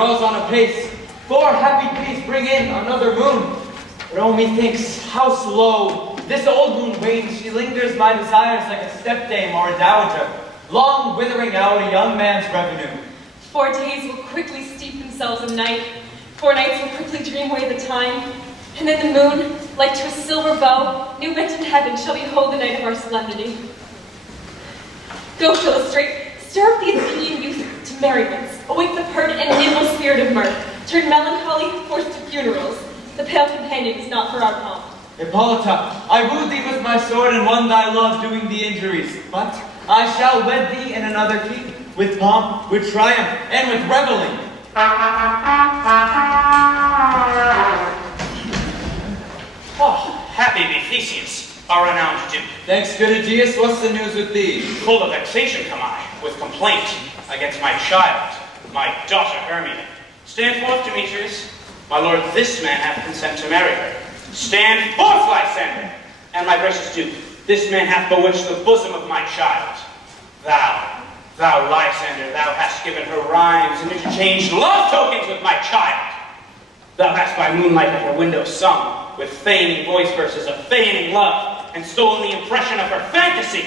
draws on apace. 4 happy days bring in another moon. But oh, methinks, how slow this old moon wanes. She lingers my desires like a stepdame or a dowager, long withering out a young man's revenue. 4 days will quickly steep themselves in night. 4 nights will quickly dream away the time. And then the moon, like to a silver bow, new bent in heaven, shall behold the night of our solemnity. Go, Philostrate, stir up the Athenian youth to merriments, awake the pert and nimble spirit of mirth, turn melancholy forth to funerals. The pale companion is not for our pomp. Hippolyta, I wooed thee with my sword and won thy love doing thee injuries, but I shall wed thee in another keep, with pomp, with triumph, and with revelling. Oh, happy be Theseus, our renowned duke. Thanks, good Aegeus. What's the news with thee? Full of vexation come I, with complaint against my child, my daughter Hermia. Stand forth, Demetrius. My lord, this man hath consent to marry her. Stand forth, Lysander! And my gracious duke, this man hath bewitched the bosom of my child. Thou Lysander, thou hast given her rhymes and interchanged love tokens with my child. Thou hast by moonlight at her window sung, with feigning voice verses of feigning love, and stolen the impression of her fantasy.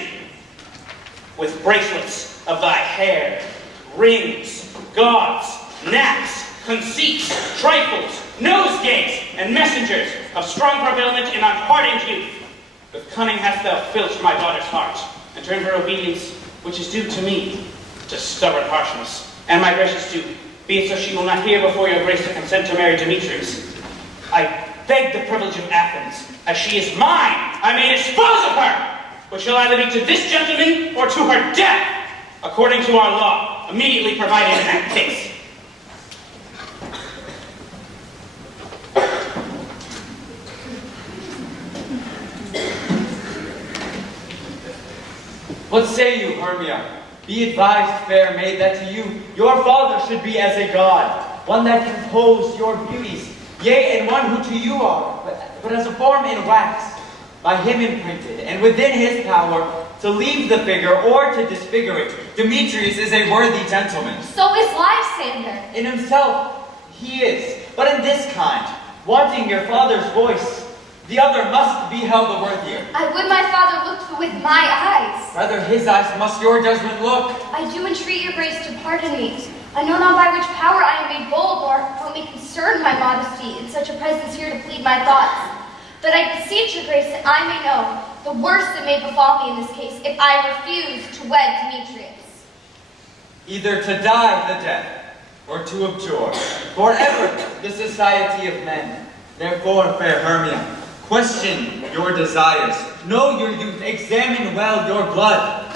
With bracelets of thy hair, rings, gauds, naps, conceits, trifles, nosegays, and messengers of strong prevailment in unhardened youth. With cunning hast thou filched my daughter's heart, and turned her obedience, which is due to me, to stubborn harshness. And my gracious duke, be it so she will not hear before your grace to consent to marry Demetrius. I beg the privilege of Athens, as she is mine, I may dispose of her, which shall either be to this gentleman or to her death, according to our law, immediately provided in that case. What say you, Hermia? Be advised, fair maid, that to you your father should be as a god, one that composed your beauties, yea, and one who to you are, but as a form in wax, by him imprinted, and within his power to leave the figure or to disfigure it. Demetrius is a worthy gentleman. So is Lysander. In himself, he is, but in this kind, wanting your father's voice, the other must be held the worthier. I would my father looked with my eyes. Rather his eyes must your judgment look. I do entreat your grace to pardon me. I know not by which power I am made bold, or how it may concern my modesty in such a presence here to plead my thoughts. But I beseech your grace that I may know the worst that may befall me in this case if I refuse to wed Demetrius. Either to die the death, or to abjure forever the society of men. Therefore, fair Hermia, question your desires, know your youth, examine well your blood.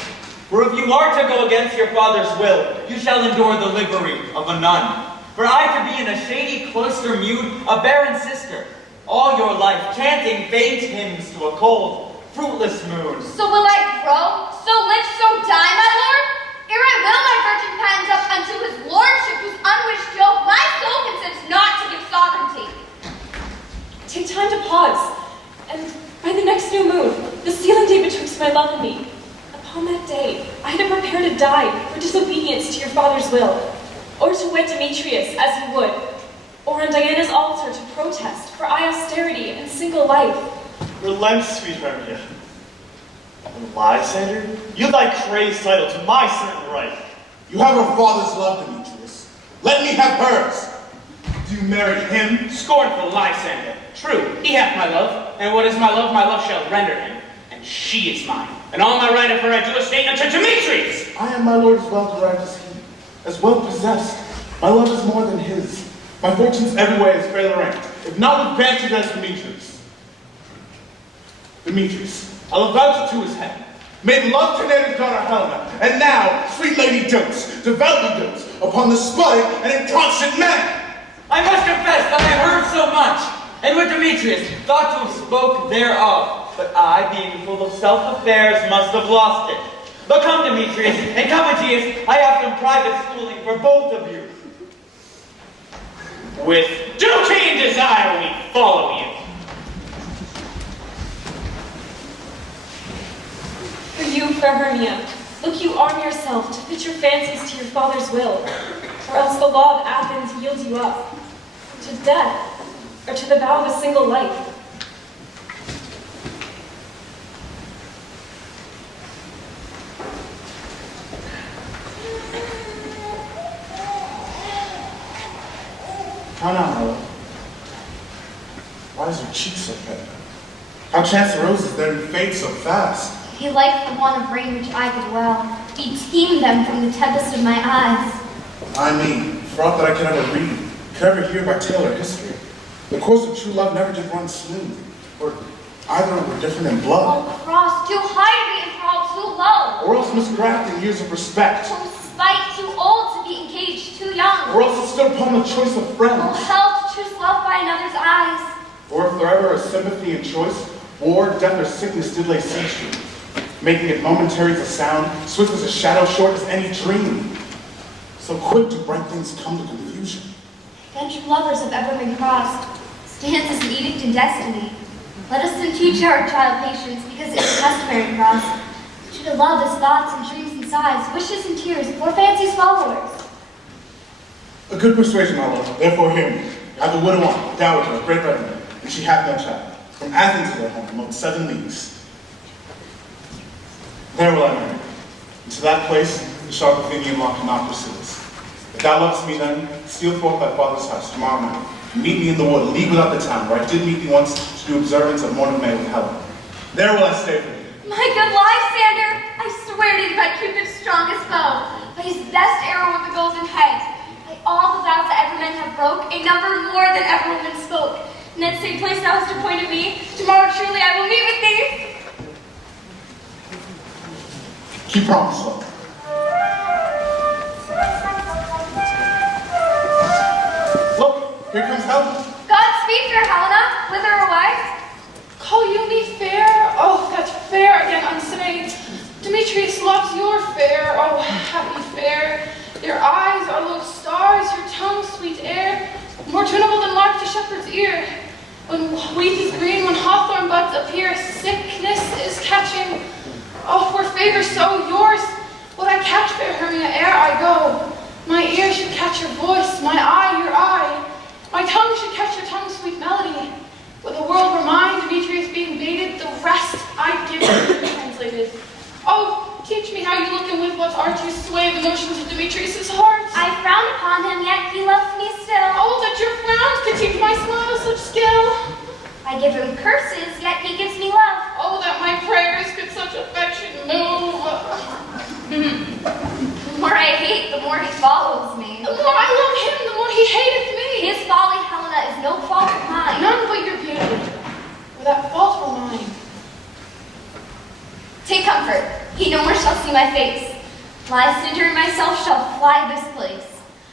For if you are to go against your father's will, you shall endure the livery of a nun. For I to be in a shady cloister mute, a barren sister, all your life chanting faint hymns to a cold, fruitless moon. So will I grow, so live, so die, my lord? Ere I will my virgin patents up unto his lordship, whose unwished yoke my soul consents not to give sovereignty. Take time to pause, and by the next new moon, the sealing day betwixt my love and me, upon that day, I either prepare to die for disobedience to your father's will, or to wed Demetrius as he would, or on Diana's altar to protest for austerity and single life. Relent, sweet Hermia. And Lysander, yield thy crazed title to my certain right. You have her father's love, Demetrius. Let me have hers. Do you marry him? Scornful Lysander. True, he hath my love, and what is my love shall render him. And she is mine, and all my right of her I do estate unto Demetrius. I am my lord as well derived as he, as well possessed. My love is more than his. My fortunes every way is fairly ranked, if not advanced as Demetrius. Demetrius, I'll avouch it to his head. Made love to native daughter Helena, and now, sweet lady dotes, devoutly dotes, upon the spotted and inconstant man. I must confess that I heard so much, and with Demetrius thought to have spoke thereof, but I, being full of self-affairs, must have lost it. But come, Demetrius, and come, Aegeus, I have some private schooling for both of you. With duty and desire we follow you. For you, fair Hermia, look you arm yourself to fit your fancies to your father's will. or else the law of Athens yields you up to death, or to the vow of a single life. How now, Helen? Why is your cheek so pale? How chance the roses there fade so fast? He liked the want of rain which I could well. He teemed them from the tempest of my eyes. I mean, for aught that I could ever read, could ever hear by tale or history, the course of true love never did run smooth, or either were different in blood, Oh, cross, too high to be enthralled, too low. or else misgraft in years of respect, Oh, spite, too old to be engaged, too young. or else it stood upon the choice of Oh, friends, held to choose love by another's eyes. or if there ever a sympathy in choice, war, death, or sickness did lay siege to, making it momentary as a sound, swift as a shadow, short as any dream. So quick do bright things come to confusion. Then true lovers have ever been crossed. Stands as an edict in destiny. Let us then teach our child patience, because it is customary for us. To love as thoughts and dreams and sighs, wishes and tears, poor fancy's followers. A good persuasion, my lord, therefore hear me. I have a widow aunt, dowager, of great retinue, and she hath no child. From Athens to their home, remote 7 leagues. There will I marry. And to that place, the sharp Athenian law cannot pursue us. If thou lovest me then, steal forth thy father's house tomorrow night, and meet me in the wood, a league without the town, where I did meet thee once to do observance of morn of May with Helena. There will I stay for thee. My good Lysander, I swear to thee by Cupid's strongest bow, by his best arrow with the golden head, by all the vows that ever men have broke, a number more than ever woman spoke. In that same place thou hast appointed me, tomorrow truly I will meet with thee. Keep promise, love. Look, here comes Helena. Godspeed, fair Helena. Whither away? Call you me fair? Oh, that fair again unsayed. Demetrius loves your fair, oh, happy fair. Your eyes are low stars, your tongue sweet air, more tunable than lark to shepherd's ear. When wheat is green, when hawthorn buds appear, sickness is catching. Oh, for favor so yours would I catch, fair Hermia, ere I go. My ear should catch your voice, my eye your eye. My tongue should catch your tongue's sweet melody. Would the world were mine, Demetrius being baited, the rest I'd give translated. Oh, teach me how you look and with what art you sway the motions of Demetrius' heart. I frown upon him, yet he loves me still. Oh, that your frowns could teach my smile such skill. I give him curses, yet he gives me love. Oh, that my prayers could such affection move. The more I hate, the more he follows me. The more I love him, the more he hateth me. His folly, Helena, is no fault of mine. None but your beauty, for that fault were mine. Take comfort, he no more shall see my face. Lysander and myself shall fly this place.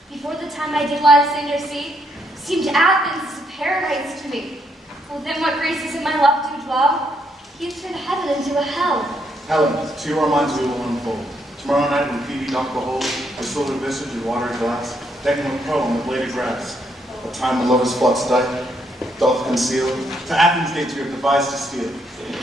Before the time I did Lysander see, seemed Athens as a paradise to me. Well, then what graces in my love do dwell? He has turned heaven into a hell. Helen, to your minds we will unfold. Tomorrow night when Phoebe doth behold the silver visage and watery glass, decking with pearl on the bladed grass. What time the lover's flux doth conceal, to Athens gates we have devised to steal.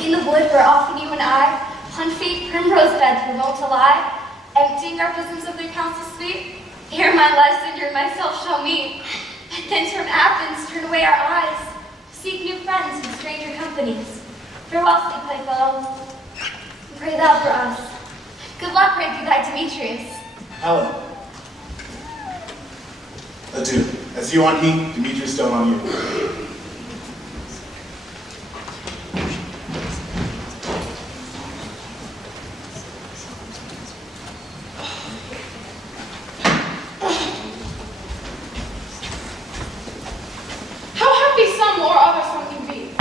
In the wood where often you and I, on faint primrose beds were wont to lie, emptying our bosoms of their counsel sweet, here my Lysander and myself shall meet. But thence from Athens turn away our eyes, seek new friends in stranger companies. Farewell, sweet playfellow. Pray thou for us. Good luck, pray through thy Demetrius. Helen. Adieu. As you on he, Demetrius stone on you. How happy some or other some can be.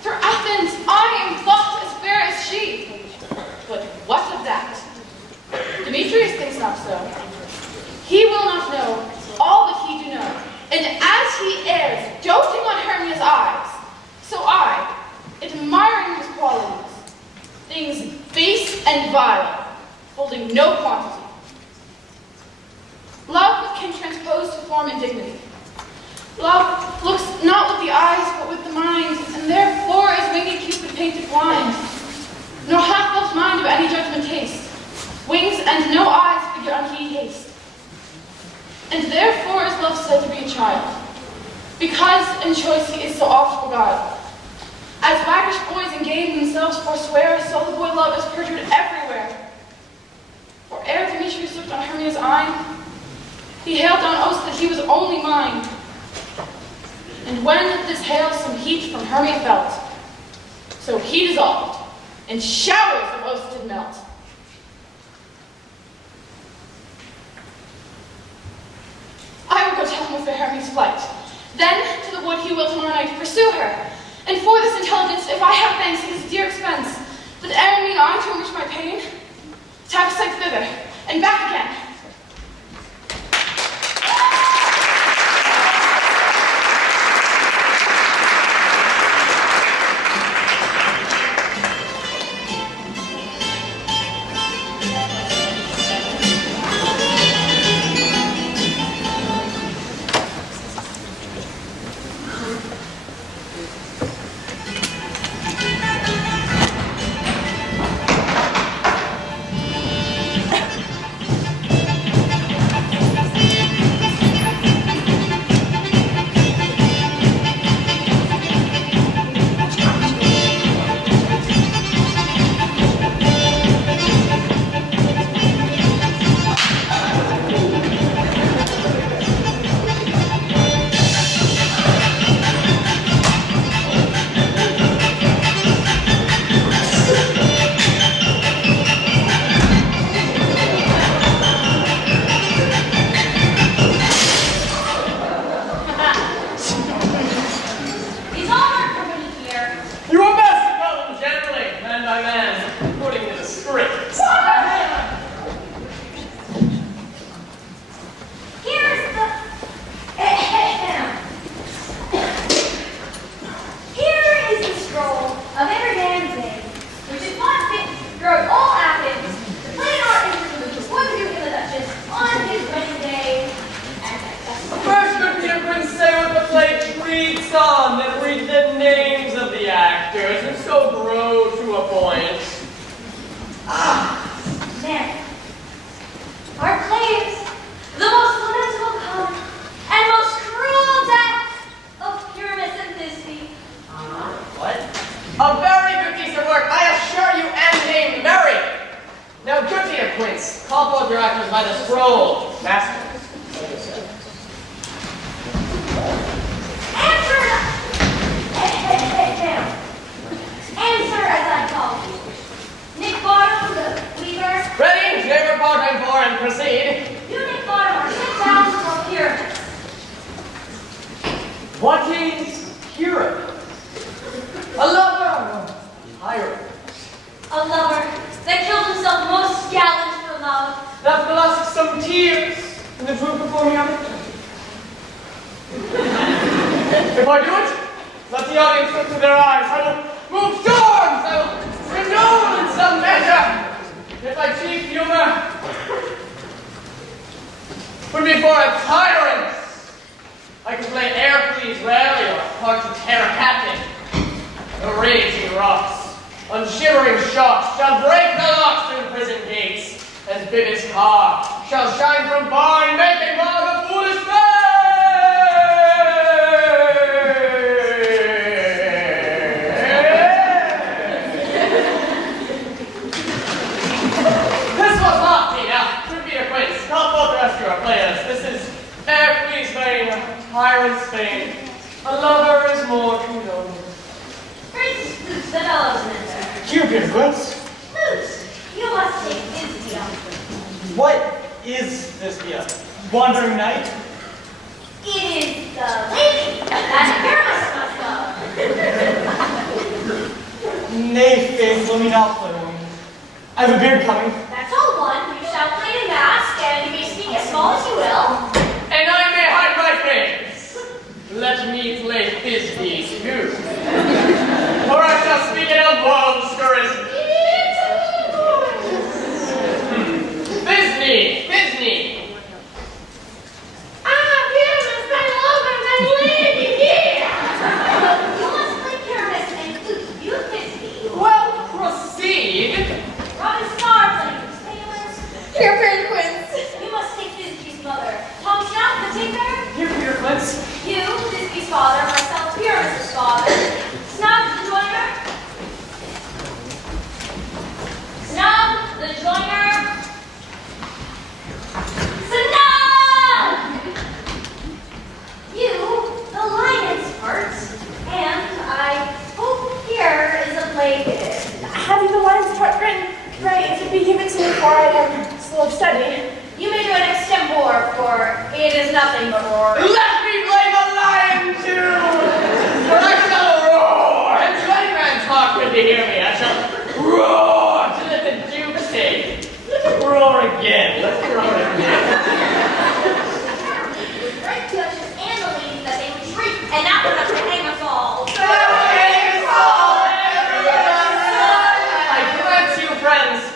For Athens, I am thought as fair as she. But what of that? Demetrius thinks not so. He will not know all that he do know. And as he errs, doting on Hermia's eyes, so I, admiring his qualities, things base and vile, holding no quantity. Love can transpose to form and dignity. Love looks not with the eyes, but with the mind, and therefore is winged Cupid painted blind. Nor hath built mind of any judgment taste, wings and no eyes figure unheeded haste. And there trust and choice he is so oft forgot. As waggish boys engage themselves forswear, so the boy love is perjured everywhere. For ere Demetrius looked on Hermia's eye, he hailed on oath that he was only mine. And when this hail some heat from Hermia felt, so he dissolved, and showers of oaths did melt. I will go tell him of fair Hermia's flight. Then to the wood he will tomorrow night pursue her. And for this intelligence, if I have thanks at his dear expense, that ere mean I to enrich my pain, to have a sight thither, and back again. Father, myself. wanted to hear me, I shall roar to let the Duke sing. Let him roar again. Let him roar again. Great judges and the ladies that they retreat, and now we're going to hang us all. I grant you, friends,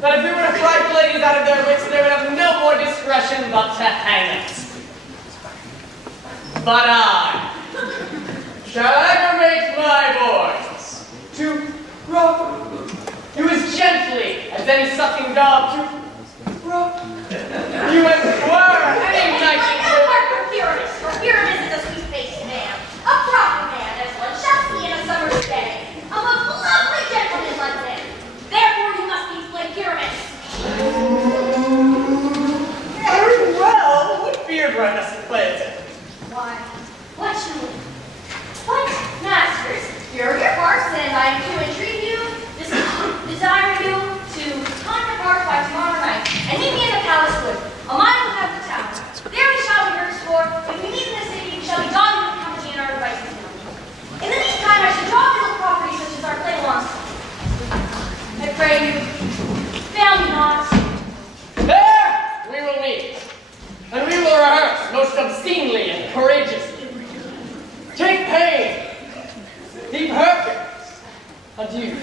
that if we were to frighten ladies out of their wits, they would have no more discretion but to hang us. But I shall aggravate my voice to rock you as gently as any sucking dog to rock you as it were any Like nightingale. for Pyramus, for Pyramus is a sweet-faced man, a proper man, as one shall see in a summer's day, a most lovely gentleman London. Therefore you must be like Pyramus. Very well, what beard right us to play it? Why, what you what, masters, you're your parson, and I am to entreat you, desire you to come apart by tomorrow night, and meet me in the palace wood, a mile without the town. There we shall rehearse for, if we meet in the city, we shall be dotted with company in our devices. In the meantime, I should draw little property such as our play belongs to. I pray you, fail me not. There we will meet, and we will rehearse most obscenely and courageously. Take pain, be perfect. Adieu.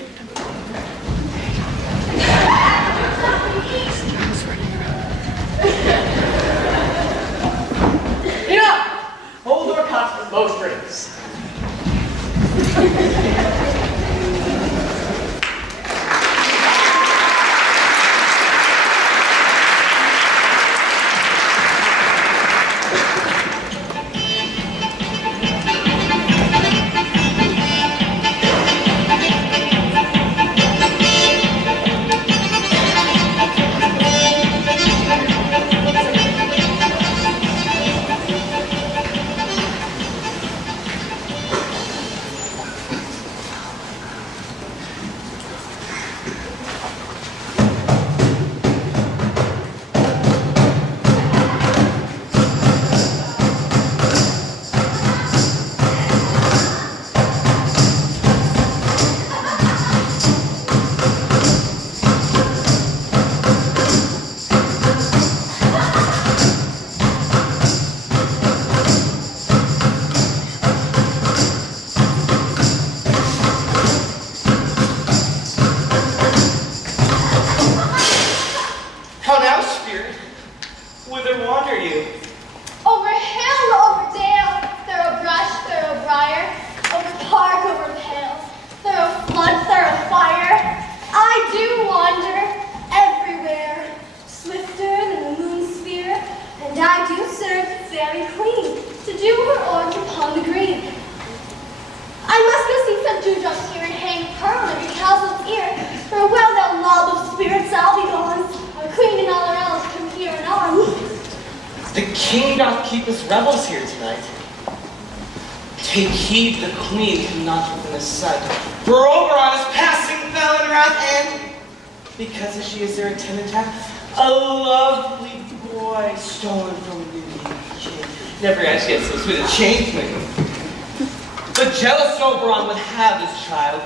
Enough! Hold or cut bow strings. Take heed, the queen cannot within his sight. For Oberon is passing fell in wrath, and because she is their attendant hath a lovely boy stolen from the king. Never actually had so sweet a changeling. The jealous Oberon would have his child.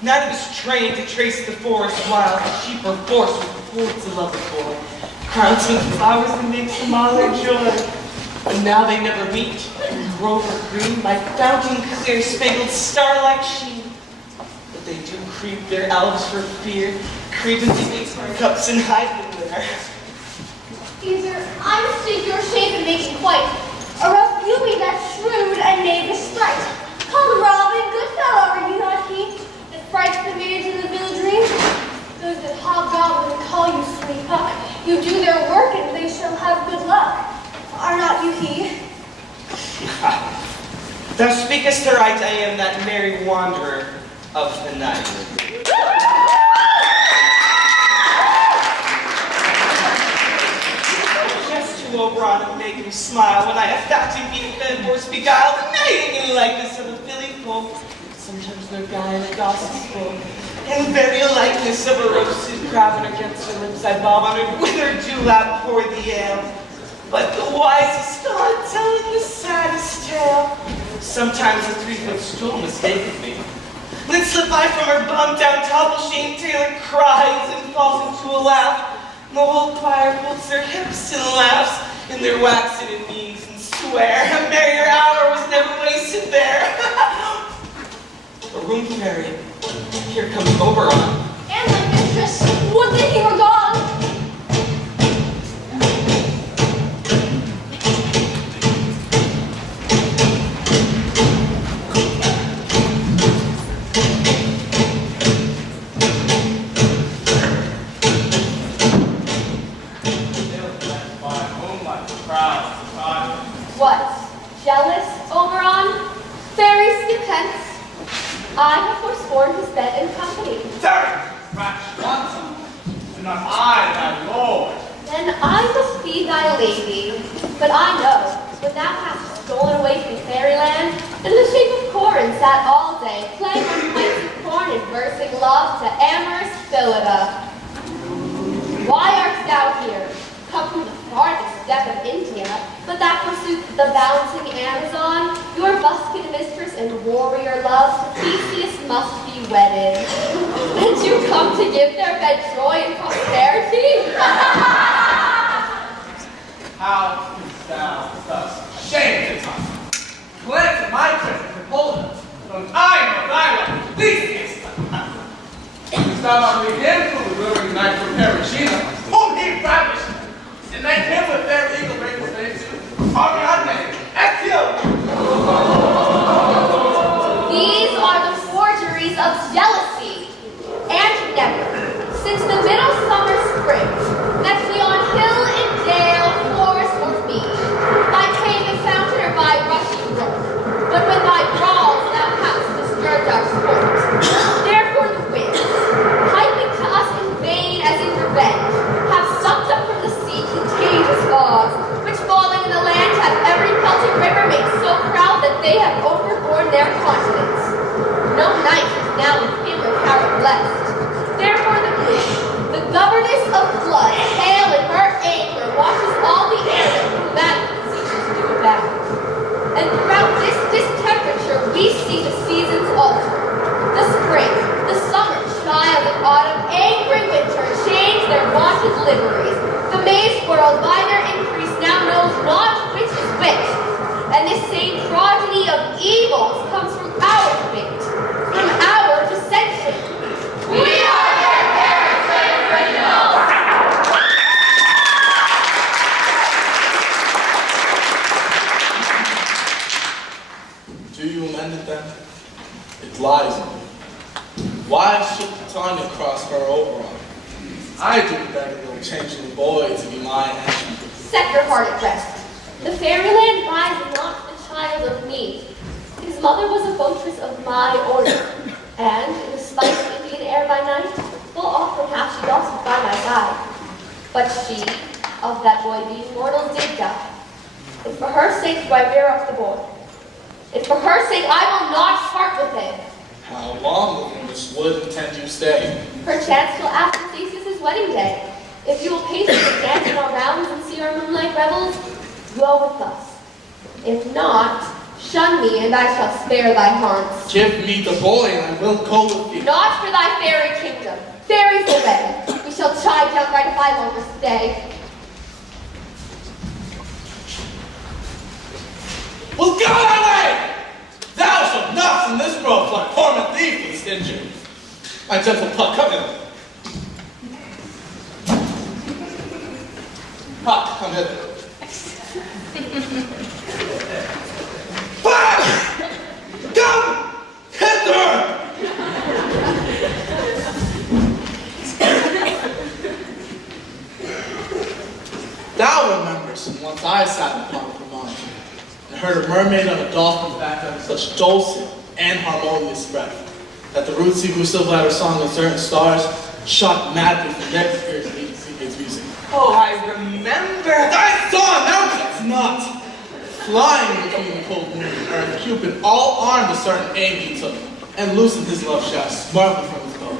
Neither was trained to trace the forest wild. She perforce reports a lovely boy. Crowns with flowers and makes them all their joy. But now they never meet. Grover green, by fountain clear, spangled starlight sheen. But they do creep their elves for fear, creep into these cups and hide them there. Either I mistake your shape and make it white, or else you be that shrewd and knavish sprite. Called Robin, good fellow, are you not he, that frights the maids in the village ring? Those that hobgoblin and call you sweet puck, you do their work and they shall have good luck. Are not you he? Thou speakest aright, I am that merry wanderer of the night. Just to Oberon and make him smile when I have fountain beat fed horse beguiled, neighing in likeness of a filly foal. Sometimes their guile and gossip's full. In very likeness of a roasted crab, and against her lips I bob on her withered dewlap pour the ale. But the wisest God telling the saddest tale. Sometimes a 3-foot stool mistaken me. When it slipped by from her bum, down topple she, and Taylor cries and falls into a laugh. And the whole choir holds their hips and laughs in their waxen knees and swear a merrier hour was never wasted there. A room fairy, here comes Oberon. And my mistress, would that he were gone! What? Jealous, Oberon? Fairies skip hence. I have forsworn his bed and company. Fairy! Rash wanton, and not I thy lord. Then I must be thy lady. But I know, when thou hast stolen away from fairyland, in the shape of Corin sat all day, playing on pipes of corn and versing love to amorous Phillida. Why art thou here? Come from the farthest step of India, but that forsooth the bouncing Amazon, your buskin mistress and warrior love, to Theseus must be wedded. And you come to give their bed joy and prosperity? How couldst thou thus shame to tongue? Glance at my treasure for Helena, from I know thy love, Theseus. Couldst thou not read him for the luring knight from Perugina, whom he ravished? And then him with their eagle raven's name to Ariadne, Exio! These are the forgeries of jealousy. And never, since the middle summer spring, met we on hill and dale, forest or mead, by cave and fountain or by rushy brook. But when thy brawls thou hast disturbed our sport, therefore the winds, piping to us in vain as in revenge, have sucked up from the sea contagious fogs, which falling in the land have every pelted river made so proud that they have overborne their continents. No knight is now with him or power blessed. Therefore the queen, the governess of flood, hail in her anger, washes all the air that combative seasons do abound. And throughout this distemperature we see the seasons alter. The spring, the summer, child of autumn, angry winter, change their wonted liveries. The maize world by their increase now knows not which is which. And this same progeny of evils comes from our fate, from our dissension. We are their parents and originals! Do you amend it then? It lies in me. Why should Tanya cross her Oberon? I do beg a little changeling boy to be my henchman. Set your heart at rest. The fairyland rises not the child of me. His mother was a votress of my order, and in the spice of Indian air by night, full often hath she gossiped by my side. But she, of that boy being mortal, did die. And for her sake do I rear up the boy. And for her sake I will not part with him. How long within this wood intend you stay? Perchance till after Theseus' wedding day. If you will patiently dance in our rounds and see our moonlight revels, dwell with us. If not, shun me, and I shall spare thy haunts. Give me the boy, and I will go with thee. Not for thy fairy kingdom. Fairies away. We shall chide downright if I longer stay. Well, go thy way! Thou shalt not from this grove like torment thee for this injury. My gentle Puck, come hither. Puck, come hither. Puck! Come hither! Thou rememberest when once I sat upon a promontory and heard a mermaid on a dolphin's back utter such dulcet and harmonious breath that the rootsy who still glad her song and certain stars shot madly from their ears to sing its music. Oh, I remember. I saw, thou canst not. Flying between the cold moon and earth, Cupid, all armed a certain aim he took, and loosened his love shaft smartly from his bow.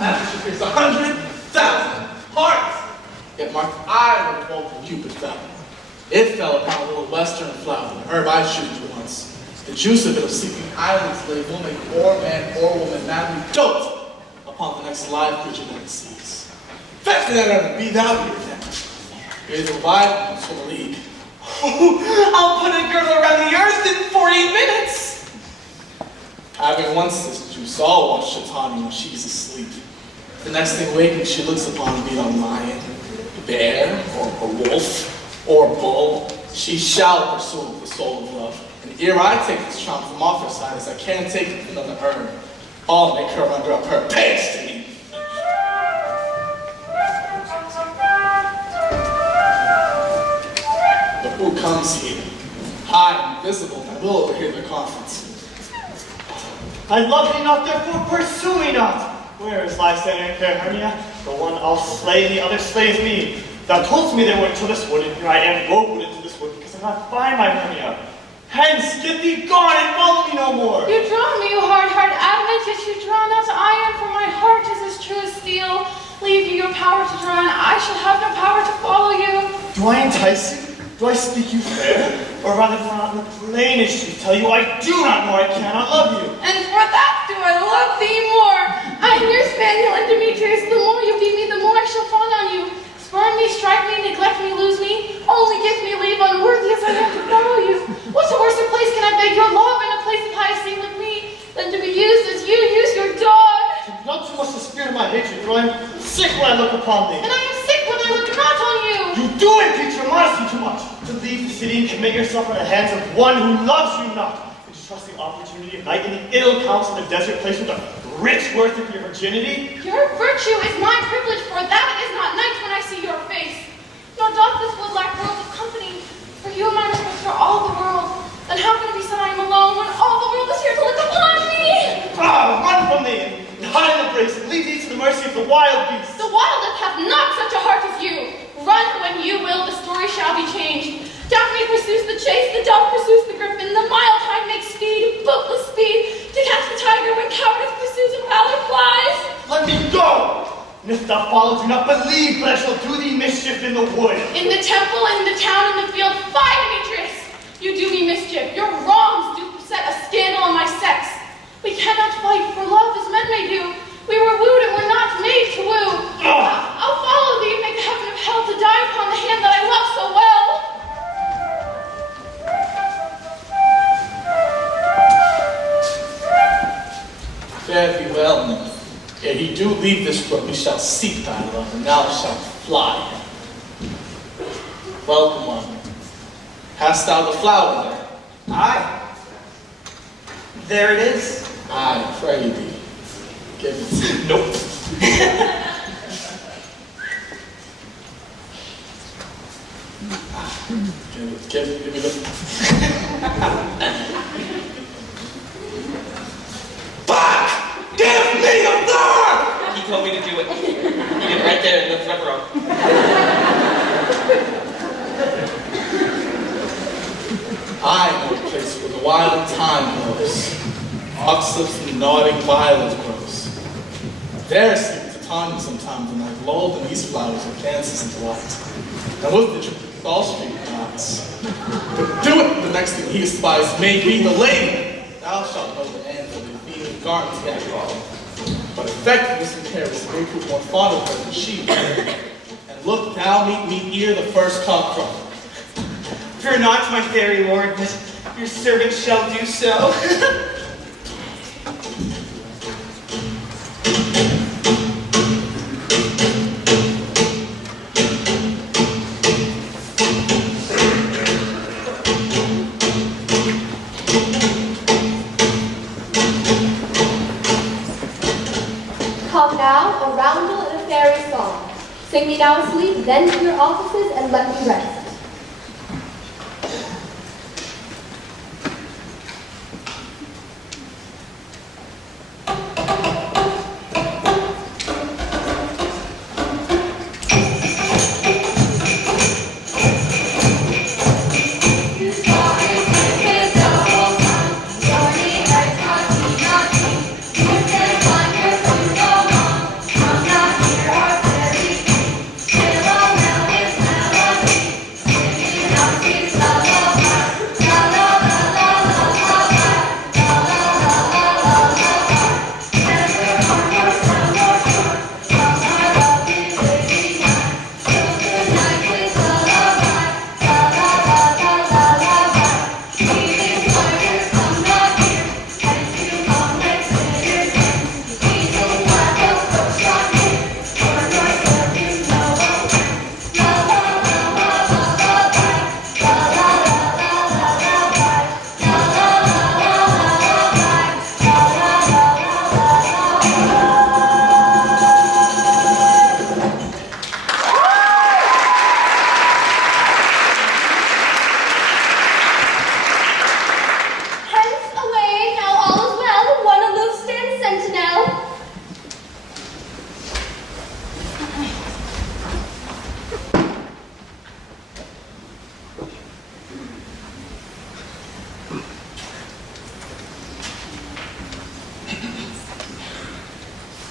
As it should pierce 100,000 hearts. Yet marked I the bolt from Cupid's bow. It fell upon a little western flower, the herb I shooted once. The juice of it of seeking islands lay woman or man or woman madly dote upon the next live creature that it sees. Fetch me that ever be thou here then. Here is a violence for the league. I'll put a girdle around the earth in 40 minutes. Having once this juice, I'll watch Shatani when she's asleep. The next thing waking, she looks upon be it a lion, bear, or a wolf, or a bull. She shall pursue with the soul of love. And ere I take this charm from off her side, as I can't take it from another urn, I'll make her render up her pants to me. But who comes here? High and invisible, I will overhear the conference. I love thee not, therefore pursue me not. Where is Lysander and fair Hermia? The one I'll slay, and the other slays me. Thou toldst me they went to this wood, and here I am woven into this wood, because I cannot find my Hermia. Hence, get thee gone, and follow me no more. You draw me, you hard heart adamant, yet you draw not iron, for my heart is as true as steel. Leave you your power to draw, and I shall have no power to follow you. Do I entice you? Do I speak you fair? Or rather go out in the plainest truth, tell you I do not know, I cannot love you. And for that do I love thee more. I am your spaniel, and Demetrius, the more you beat me, the more I shall fawn on you. Spurn me, strike me, neglect me, lose me. Only give me leave, unworthy as I am to follow you. What a worse place can I beg your love in a place of high esteem with me, than to be used as you use your dog? Not too much the spirit of my hatred, for I am sick when I look upon thee. And I am sick when I look not on you. You do impeach your modesty too much. To leave the city and commit yourself in the hands of one who loves you not. And to trust the opportunity of night in the ill counsel of a desert place with a rich worth of your virginity. Your virtue is my privilege, for that is not night when I see your face. Nor doth this wood lack worlds of company, for you are my respect for all the world. Then how can it be said I am alone when all the world is here to look upon me? Ah, run from me, and hide in the brace, and leave thee to the mercy of the wild beasts. The wildest hath not such a heart as you. Run when you will, the story shall be changed. Daphne pursues the chase, the dove pursues the griffin, the mild hind makes speed, bootless speed, to catch the tiger when cowardice pursues and valor flies. Let me go! And if thou follow, do not believe, but I shall do thee mischief in the wood. In the temple, in the town, in the field, fie, Demetrius! You do me mischief. Your wrongs do set a scandal on my sex. We cannot fight for love as men may do. We were wooed and were not made to woo. I'll follow thee and make the heaven of hell to die upon the hand that I love so well. Fare thee well, nymph. Ere he do leave this brook, we shall seek thy love, and thou shalt fly. Welcome, one. Hast thou the flower there? Aye. There it is. I pray thee. Give it to me. Nope. Give me the... Fuck! Give me the flower! He told me to do it. He did right there in the front row. I know a place where the wild thyme blows, oxlips and nodding violet grows. There sleep Titania sometimes when I've lulled in these flowers of dances and delight. And with the Wall Street gods. But do it the next thing he espies may be the lady. Thou shalt know the end of the being garments yet. But effectiveness and careless may prove more fond of her than she. And look, thou meet me ere the first cock crow. Fear not, my fairy lord, but your servant shall do so. Come now, a roundel and a fairy song. Sing me now asleep, then to your offices, and let me rest.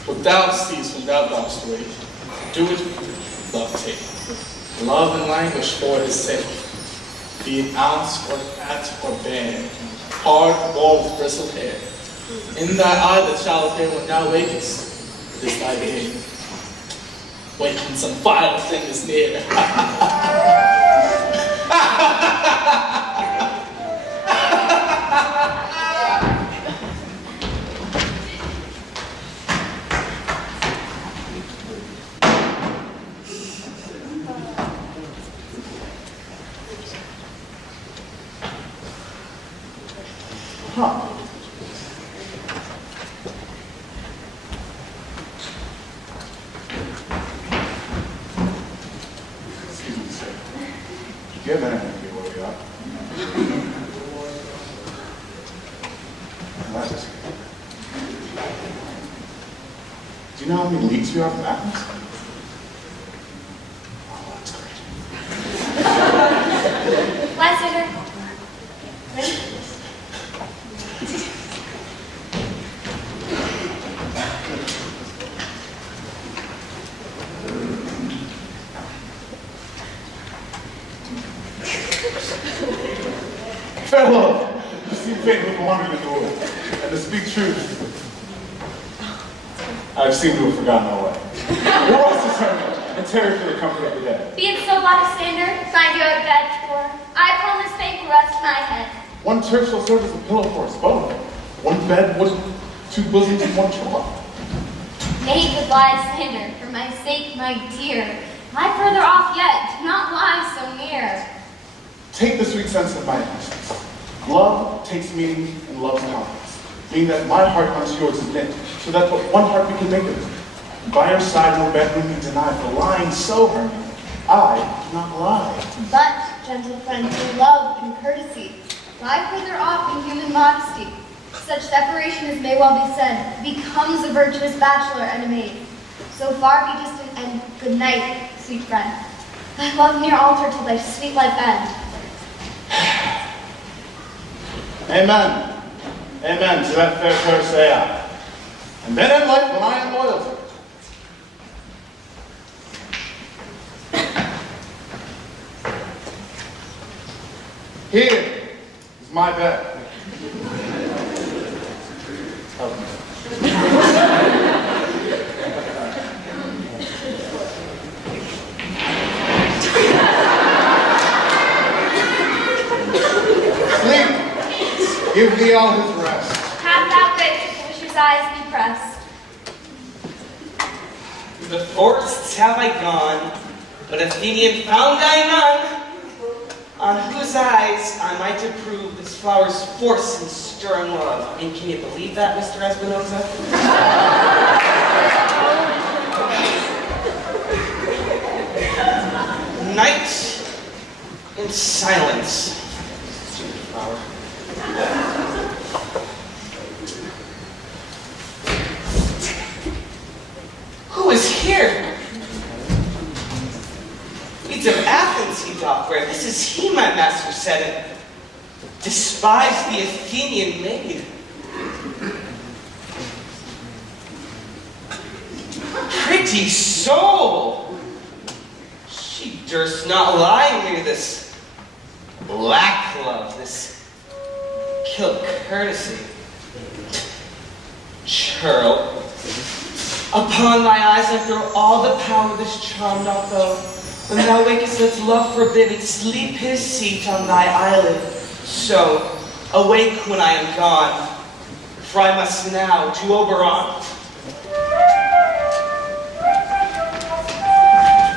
What thou seest when thou dost wait, do it, love take. Love and languish for his sake. Be it ounce or fat or bear, hard, bald, with bristled hair. In thy eye that shall appear when thou wakest, it is thy day. Wait, when some vile thing is near. Excuse me, sir. Do you have any idea where we are? That is good. Do you know how many leagues we are from Athens? Oh, that's great. Lysander. Ready? Farewell! You seem faithful to wandering in the world, and to speak truth, I seem to have forgotten our way. Your rest is Hermia, and tarry for the comfort of the dead. Be it so, Lysander, find you out of bed for. I upon this bank will rest my head. One turf shall serve as a pillow for us both. One bed, two bosoms, and one trough. Nay, good Lysander, for my sake, my dear, lie further off yet, do not lie so near. Take the sweet sense of my innocence. Love takes meaning and love's confidence, meaning that my heart unto yours is knit, so that but one heart we can make of it. And by your side no bedroom can deny, for lying so, Hermia, I do not lie. But, gentle friend, through love and courtesy, lie further off in human modesty. Such separation, as may well be said, becomes a virtuous bachelor and a maid. So far be distant, and good night, sweet friend. Thy love near altar till thy sweet life end. Amen. Amen to that fair prayer say I. And then in life when I am loyal to it. Here is my bed. Help me. Sleep. Give thee all his rest. Have that wit with which his eyes be pressed. To the forests have I gone, but Athenian found I none, on whose eyes I might approve this flower's force and stern love. I mean, can you believe that, Mr. Espinosa? Night in silence. Stupid flower. Who is here? Weeds of Athens he doth wear. This is he, my master said, and despise the Athenian maid. Pretty soul! She durst not lie near this black love, this kill courtesy. Churl, upon thy eyes I throw all the power this charm not go. When thou wakest, let's love forbidden, sleep his seat on thy eyelid. So, awake when I am gone, for I must now to Oberon.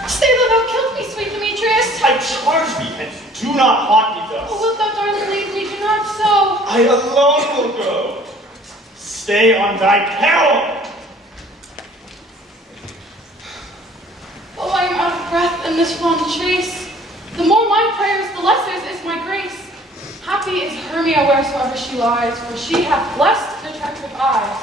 Stay, though thou killed me, sweet Demetrius. I charge thee, hence do not haunt me thus. Oh, wilt thou, darling, leave me? Do not so. I alone will go. Stay on thy peril. Oh, I am out of breath in this fond chase. The more my prayers, the lesser is my grace. Happy is Hermia wheresoever she lies, for she hath blessed and attractive eyes.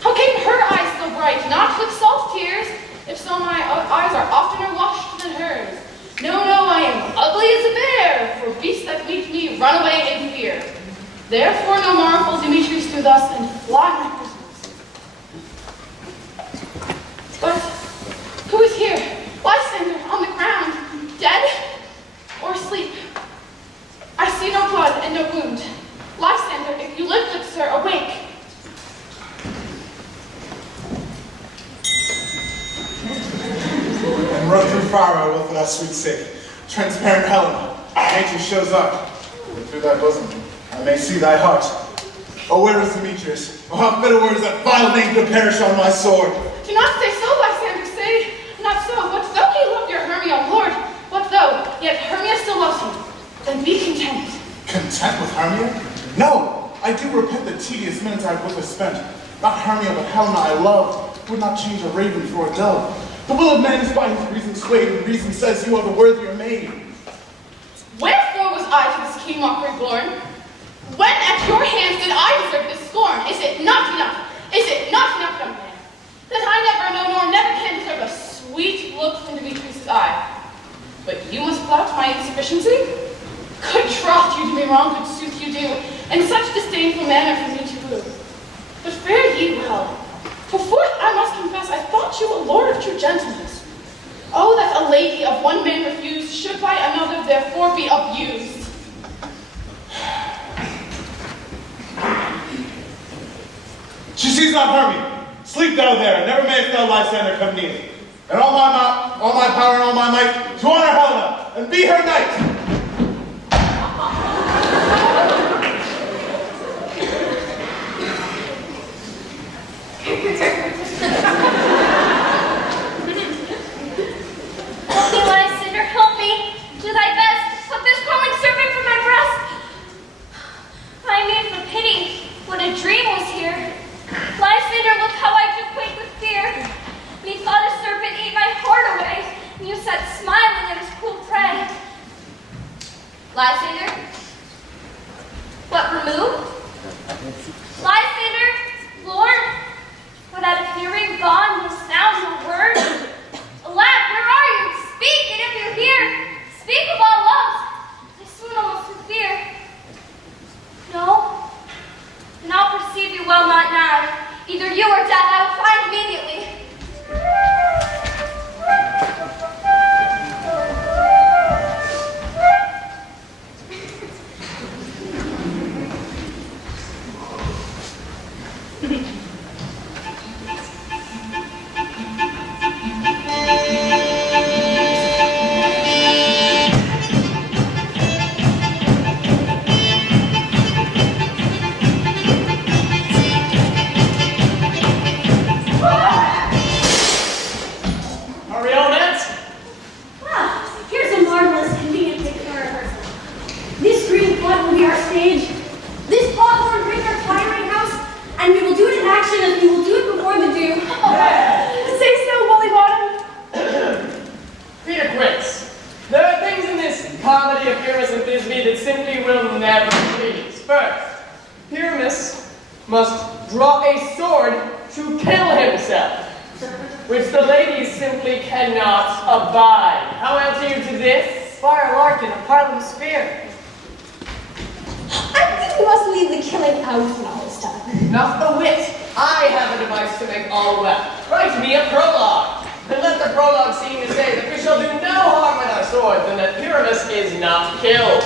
How came her eyes so bright? Not with salt tears. If so, my eyes are oftener washed than hers. No, I am ugly as a bear, for beasts that meet me run away in fear. Therefore no marvel Demetrius do thus, and fly my Christmas. prior I will for that sweet sake. Transparent Helena, nature shows up. And through thy bosom, I may see thy heart. Oh, where is Demetrius? Oh, how bitter words that vile name could perish on my sword. Do not say so, Lysander, say not so. What though he loved your Hermia, Lord? What though? Yet Hermia still loves him. Then be content. Content with Hermia? No, I do repent the tedious minutes I have with her spent. Not Hermia, but Helena I loved. Would not change a raven for a dove. The will of man is by his reason swayed, and reason says you are the worthier maid. Wherefore was I to this king mockery born? When at your hands did I deserve this scorn? Is it not enough? Is it not enough, young man, that I never know nor never can deserve a sweet look from Demetrius' eye? But you must flout my insufficiency? Good troth, you do me wrong, good sooth you do, in such disdainful manner for me to woo. But fare ye well. For forth I must confess, I thought you a lord of true gentleness. Oh, that a lady of one man refused should by another therefore be abused. She sees not Hermia. Sleep thou there, and never mayest thou, Lysander, come near. And all my power and all my might, to honor Helena, and be her knight. Help me, Lysander, help me. Do thy best. Put this crawling serpent from my breast. I made for pity. What a dream was here. Lysander, look how I do quake with fear. Methought a serpent ate my heart away, and you sat smiling at his cruel prey. Lysander? What, remove? Lysander? Lord? Without a hearing, gone, no sound, no word? Alack, where are you? Speak, and if you're here, speak of all loves. I swoon almost with fear. No? Then I'll perceive you well not now. Either you or death I will find immediately. must draw a sword to kill himself, which the ladies simply cannot abide. How answer you to this? Squire Larkin of Parliament Sphere. I think we must leave the killing out in all this time. Not a whit. I have a device to make all well. Write me a prologue. And let the prologue seem to say that we shall do no harm with our swords and that Pyramus is not killed.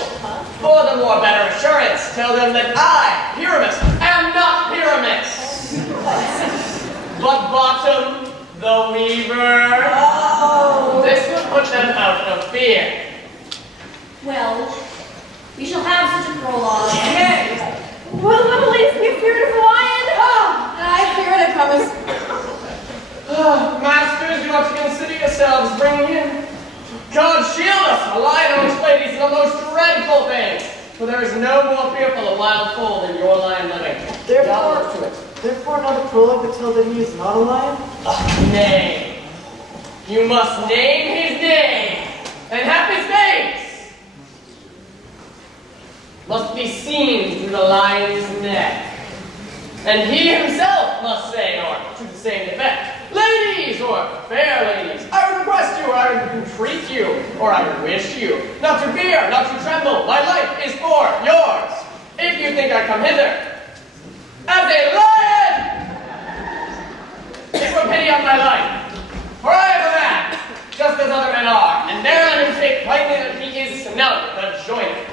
For the more better assurance, tell them that I, Pyramus, am not Pyramus, but Bottom the Weaver. Oh. This will put them out of fear. Well, we shall have such a prologue. Okay. Will the ladies be feared of the lion? I fear it, I promise. Masters, you ought to consider yourselves bringing in. God shield us! A lion amongst ladies is the most dreadful thing. For there is no more fearful of wild foal than your lion living. Therefore not a prologue to tell that he is not a lion? Name. You must name his name, and have his face must be seen through the lion's neck. And he himself must say, or to the same effect, ladies, or fair ladies, I would request you, or I would entreat you, or I would wish you, not to fear, not to tremble. My life is for yours. If you think I come hither as a lion, take for pity on my life. For I am a man, just as other men are, and therein you take plainly that he is none but joiner.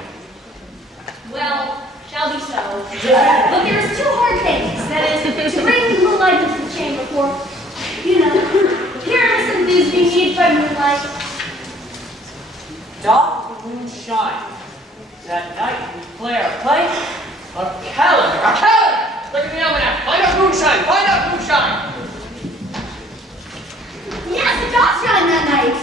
Well, shall be so. But there's two hard things. That is, to bring moonlight into the chamber for, Pyramus and Thisbe need by moonlight, Doth the moon shine? That night we play our play? A calendar! A calendar! Look at the almanac! Find out moonshine! Find out moonshine! Yes, it does shine that night.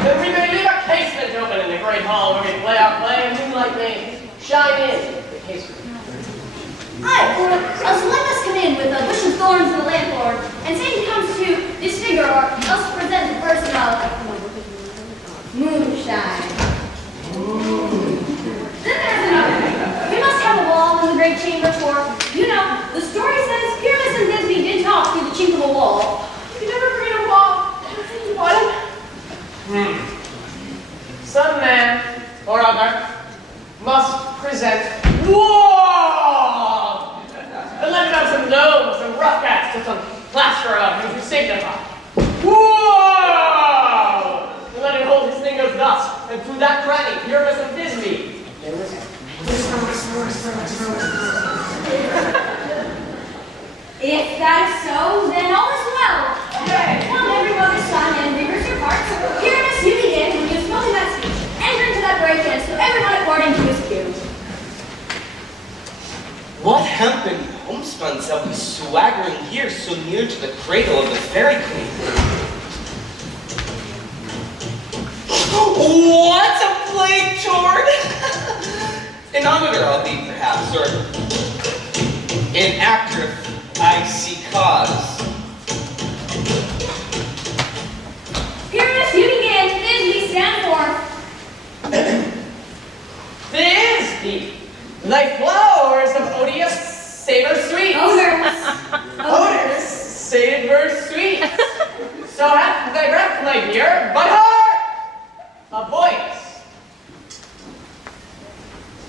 Then we may leave a casement open in the great hall where we play our play, and moonlight may shine in the casement. Aye, or else let us come in with a bush of thorns and a landlord, and say he comes to disfigure or else present the person of moonshine. Then there's another thing. We must have a wall in the great chamber for, you know, the story says Pyramus and Thisbe did talk through the chink of a wall. You never forget a wall. What? Some man or other must present wall! And let him have some gnomes, some rough cats, and some plaster of him to signify. Whoa! And let him hold his fingers thus, and through that cranny, Pyramus and Thisbe. If that is so, then all is well. Yay! Come everyone is son and rehearse your parts. Pyramus, you begin when you have spoken that speech. Enter into that break-in, so everyone according to his cue. What hempen homespun shall be swaggering here so near to the cradle of the fairy queen? What's a plague toward? An auditor I'll be, perhaps, or an actor if I see cause. Pyramus, you begin. Thisbe, stand for. Thisbe, thy flowers of odious savor sweet. Odors. Odors, savor sweet. So hath thy breath, my dear, but heart, a voice.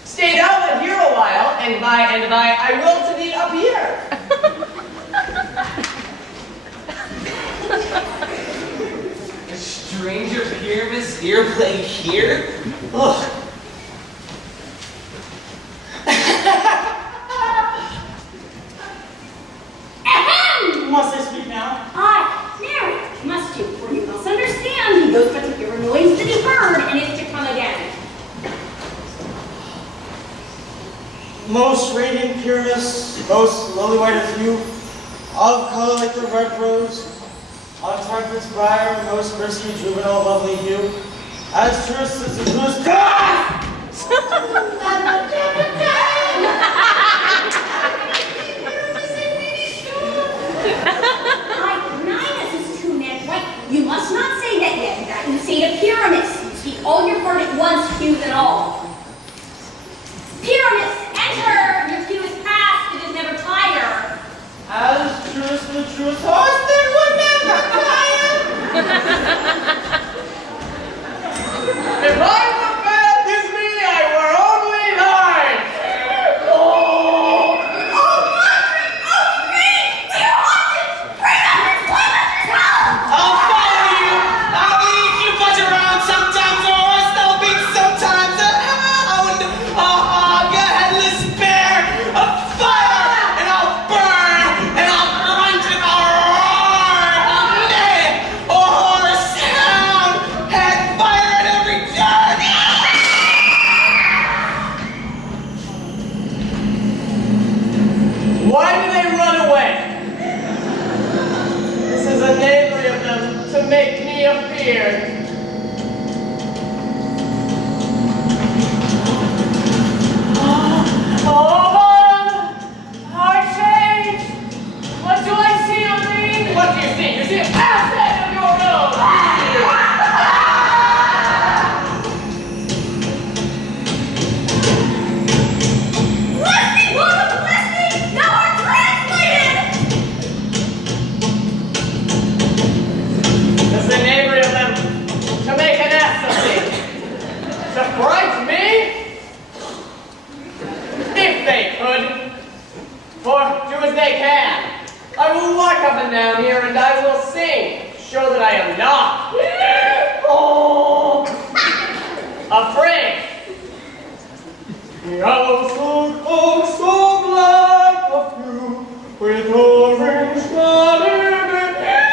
Stay thou but here a while, and by I will to thee appear. A stranger Pyramus ear play here? Ugh. Must I speak now? Aye, narrate, must you, for you must understand he goes but to hear a noise that he heard, and is to come again. Most radiant Pyramus, most lily white of hue, of color like the red rose, on temperance briar, most frisky, juvenile, lovely hue, as truest as the truest. You must not say that yet, that you say to Pyramus. You speak all your part at once, cues and all. Pyramus, enter! Your cue is past, it is never tire. As truest the truest horse, there would never tire. If I were bad Thisbe, I were only thine. Oh, Margaret! Oh, great! We are haunted! Bring up this Playmaster's house! I'll follow you! I'll lead you but around sometimes, or else they'll be sometimes a hound! You headless bear! A fire! And I'll burn! And I'll grunt and I'll roar! I'll neigh! A horse hound! Head fire at every turn! Why do they run away? This is a knavery of them to make me appear. Oh, I changed. What do I see on me? What do you see? You see an asset of your own. Bless me, Lord, bless me! Thou art translated! It's the knavery of them to make an ass of me. To fright me? If they could. For do as they can. I will walk up and down here and I will sing. Show that I am not afraid. Oh, so black a few with orange colored hair.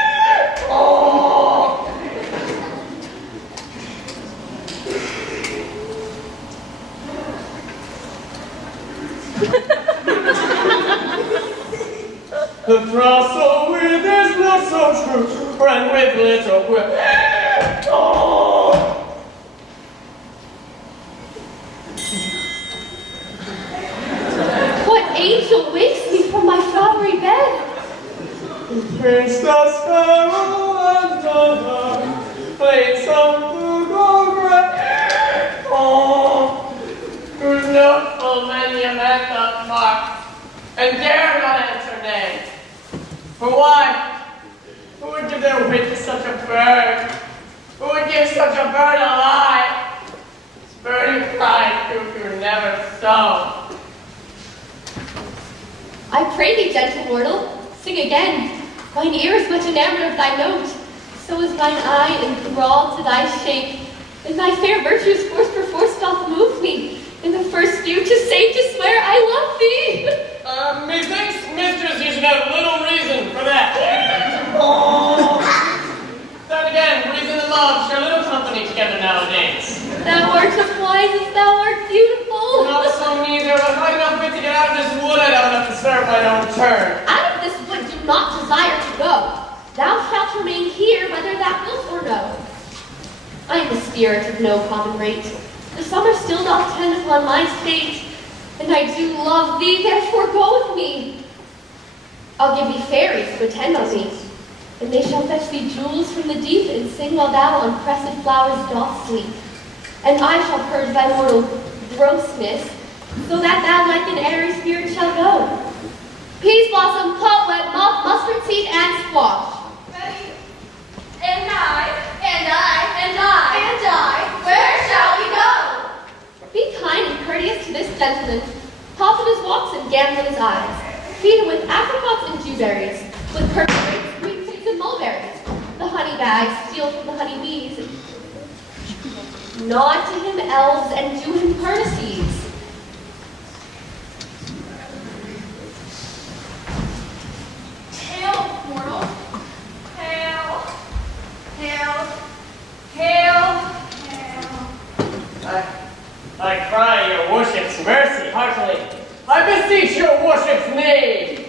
The throstle with his look so true, ran with little quip. Oh. What angel wakes me from my flowery bed? Princess Sparrow and Donna played some Google Gray. Oh, whose note full many a man doth mark, and dare not answer nay. For why? Who would give their wit to such a bird? Who would give such a bird a lie? This bird who cried, cuckoo never so. I pray thee, gentle mortal, sing again. Mine ear is much enamored of thy note, so is mine eye enthralled to thy shape, and thy fair virtues force perforce doth move me, in the first view to say, to swear, I love thee. Methinks, mistress, you should have little reason for that. Oh. Then again, reason and love share little company together nowadays. Thou art as wise as thou art beautiful. Not so neither, but if I had enough wit to get out of this wood, I'd have enough to serve my own turn. Out of this wood do not desire to go. Thou shalt remain here, whether thou wilt or no. I am the spirit of no common rate. The summer still doth tend upon my state, and I do love thee, therefore go with me. I'll give thee fairies to attend on thee, and they shall fetch thee jewels from the deep, and sing while thou on pressed flowers dost sleep. And I shall purge thy mortal grossness, so that thou like an airy spirit shall go. Peas blossom, cobweb, moth, mustard seed, and squash. Ready? And I. Where shall we go? Be kind and courteous to this gentleman. Pop in his walks and gambol in his eyes. Feed him with apricots and dewberries, with purple grapes, green figs, and mulberries. The honey bags steal from the honey bees. Nod to him, elves, and do him courtesies. Hail, mortal. Hail. Hail. Hail. Hail. I cry your worship's mercy heartily. I beseech your worship's name.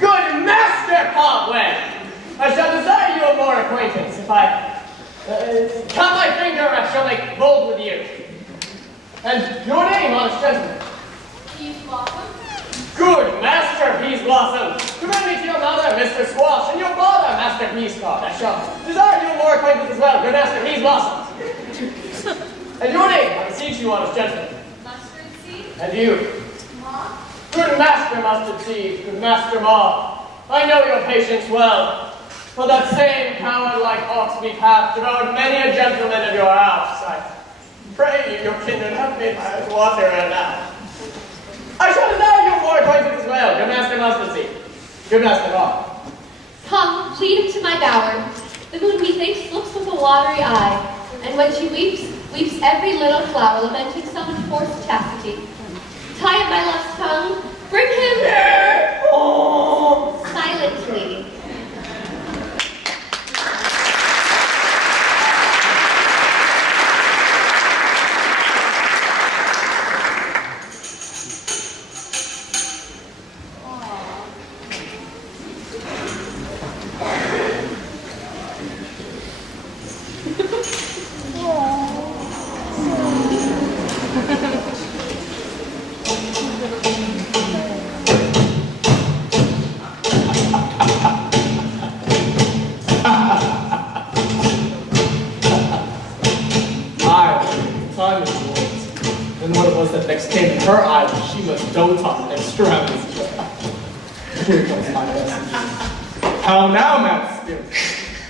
Good Master Cobweb, I shall desire you a more acquaintance if I cut my finger, I shall make bold with you. And your name, honest gentleman? Peas blossom. Good Master Peas Blossom, commend me to your mother, Mr. Squash, and your father, Master Peascod. I shall desire you a more acquaintance as well, good Master Peas Blossom. And your name, I beseech you, honest gentleman. Mustard seed. And you? Moth. Good Master Mustard Seed, good Master Moth, I know your patience well. For that same coward-like Hawksby path devoured many a gentleman of your house. I pray you, your kindred, have made my eyes water ere now. I shall desire you more acquaintance as well, good Master Mustard Seed, good Master Moth. Come, lead him to my bower. The moon, methinks, looks with a watery eye, and when she weeps, weeps every little flower, lamenting some enforced chastity. Tie up my love's tongue, bring him silently. Her eyes, she must dote on extravagance. Here comes my messenger. How now, mad spirit?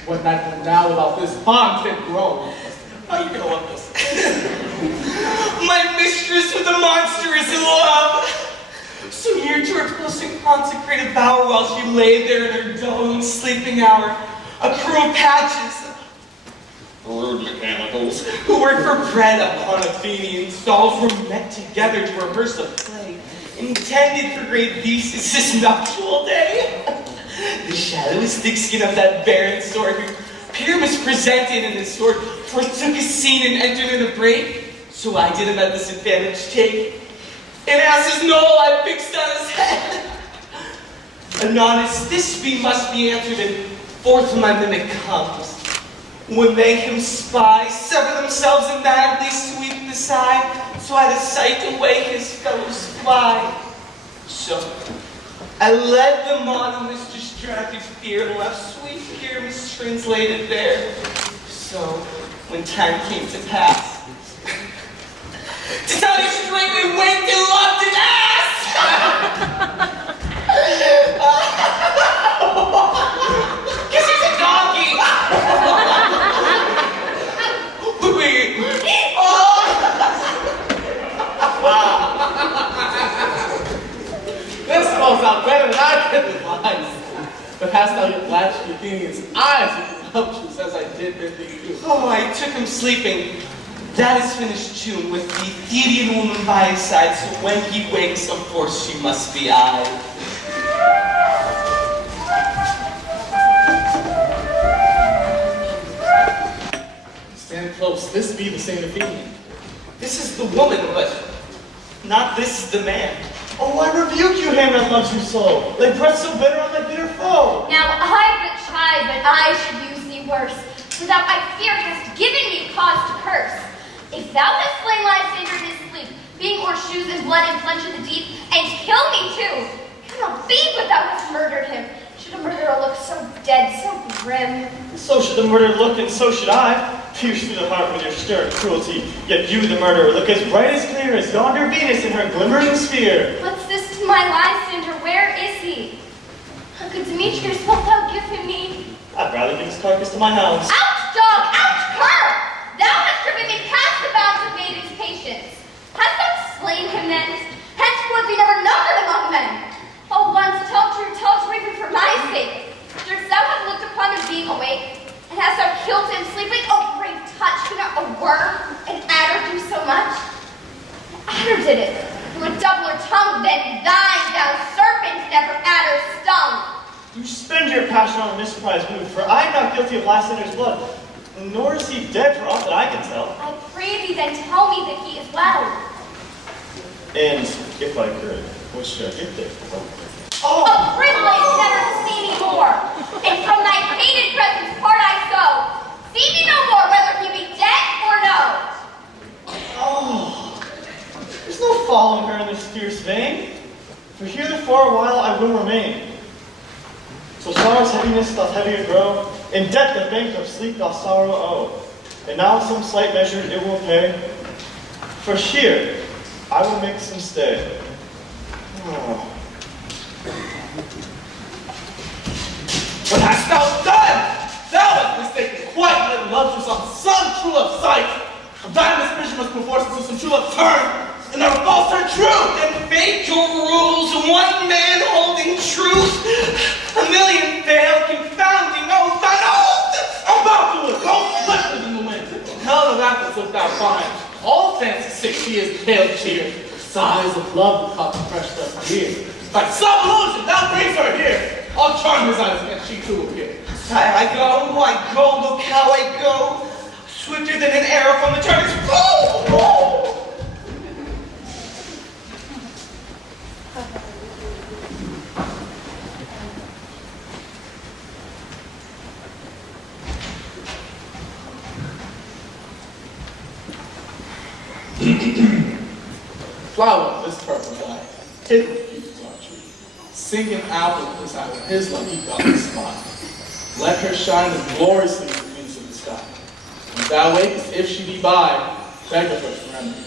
What night will now without this haunted grove? Oh, you're gonna love this. My mistress with the monster is in love. So near to her close and consecrated bower while she lay there in her dull sleeping hour, a crew of patches, rude mechanicals, who work for bread upon Athenian stalls, were met together to rehearse a play intended for great Theseus' nuptial day. The shadowy thick skin of that barren sword who Pyramus presented, and the sword forsook his scene and entered in the break. So I did him at this advantage take. And as his knoll I fixed on his head. Anon as this be must be answered, and forth my mimic comes. When they him spy, sever themselves and madly sweep the side, so at his sight away his fellows fly. So I led them on in this distracted fear, and left sweet fear mistranslated there. So when time came to pass, to tell you straight, we went and loved an ass! Cause he's a donkey! This calls out better than I can devise. But hast thou yet latched the Athenian's eyes with voluptuous as I did bid thee do? Oh, I took him sleeping. That is finished tune with the Athenian woman by his side, so when he wakes, of course she must be I. Stand close, this be the same Athenian. This is the woman, but not this is the man. Oh, I rebuke you, him that loves you so. Lay breath so bitter on thy bitter foe. Now I but tried, but I should use thee worse, for thou I fear hast given me cause to curse. If thou hast slain Lysander in his sleep, being o'er shoes and blood and plunge in the deep, and kill me too, cannot be but thou hast murdered him. Should a murderer look so dead, so grim? So should the murderer look, and so should I. Pierce through the heart with your stern cruelty, yet you, the murderer, look as bright as clear as yonder Venus in her glimmering sphere. What's this to my Lysander? Where is he? Good Demetrius, wilt thou give him me? I'd rather give his carcass to my hounds. Out, dog! Out, cur! Thou hast driven me past the bounds of maiden's patience. Hast thou slain him then? Henceforth be never numbered among men. Oh, once tell true, even for my sake. Durst thou have looked upon him being awake? And hast thou killed him sleeping? Oh, brave touch, could not a worm, an adder do so much? An adder did it, who a doubler tongue than thine, thou serpent, never adder stung. You spend your passion on a misprized mood, for I am not guilty of Lysander's blood, nor is he dead for aught that I can tell. I pray thee then tell me that he is well. And if I could, what should I give thee? Oh! A privilege never to see me more, and from thy hated presence part I so. See me no more, whether he be dead or no. Oh, there's no following her in this fierce vein, for here for a while I will remain. So sorrow's heaviness doth heavier grow, in debt the bank of sleep doth sorrow owe. And now some slight measure it will pay, for here I will make some stay. Oh. What hast thou done? Thou hast mistaken quite my love's on some true love sight. A thine misvision must perforce into some true love turn, and never false turn true. Then fate your rules, one man holding truth. A million fail, confounding oath on oath. About to it, go swiftly in the wind. Hell of apples wilt thou find. All fancy sick she is pale cheer. Sighs of love that caught the fresh breath here. By some illusion, thou brings her here. I'll charm his eyes against she too appear. I go, look how I go. Swifter than an arrow from the turret's bow. Flower of this purple dye, hid with beauty's archery. Singing apple beside his lucky golden spot. Let her shine as gloriously as the wings of the sky. When thou wakest, if she be by, beg of her for remedy.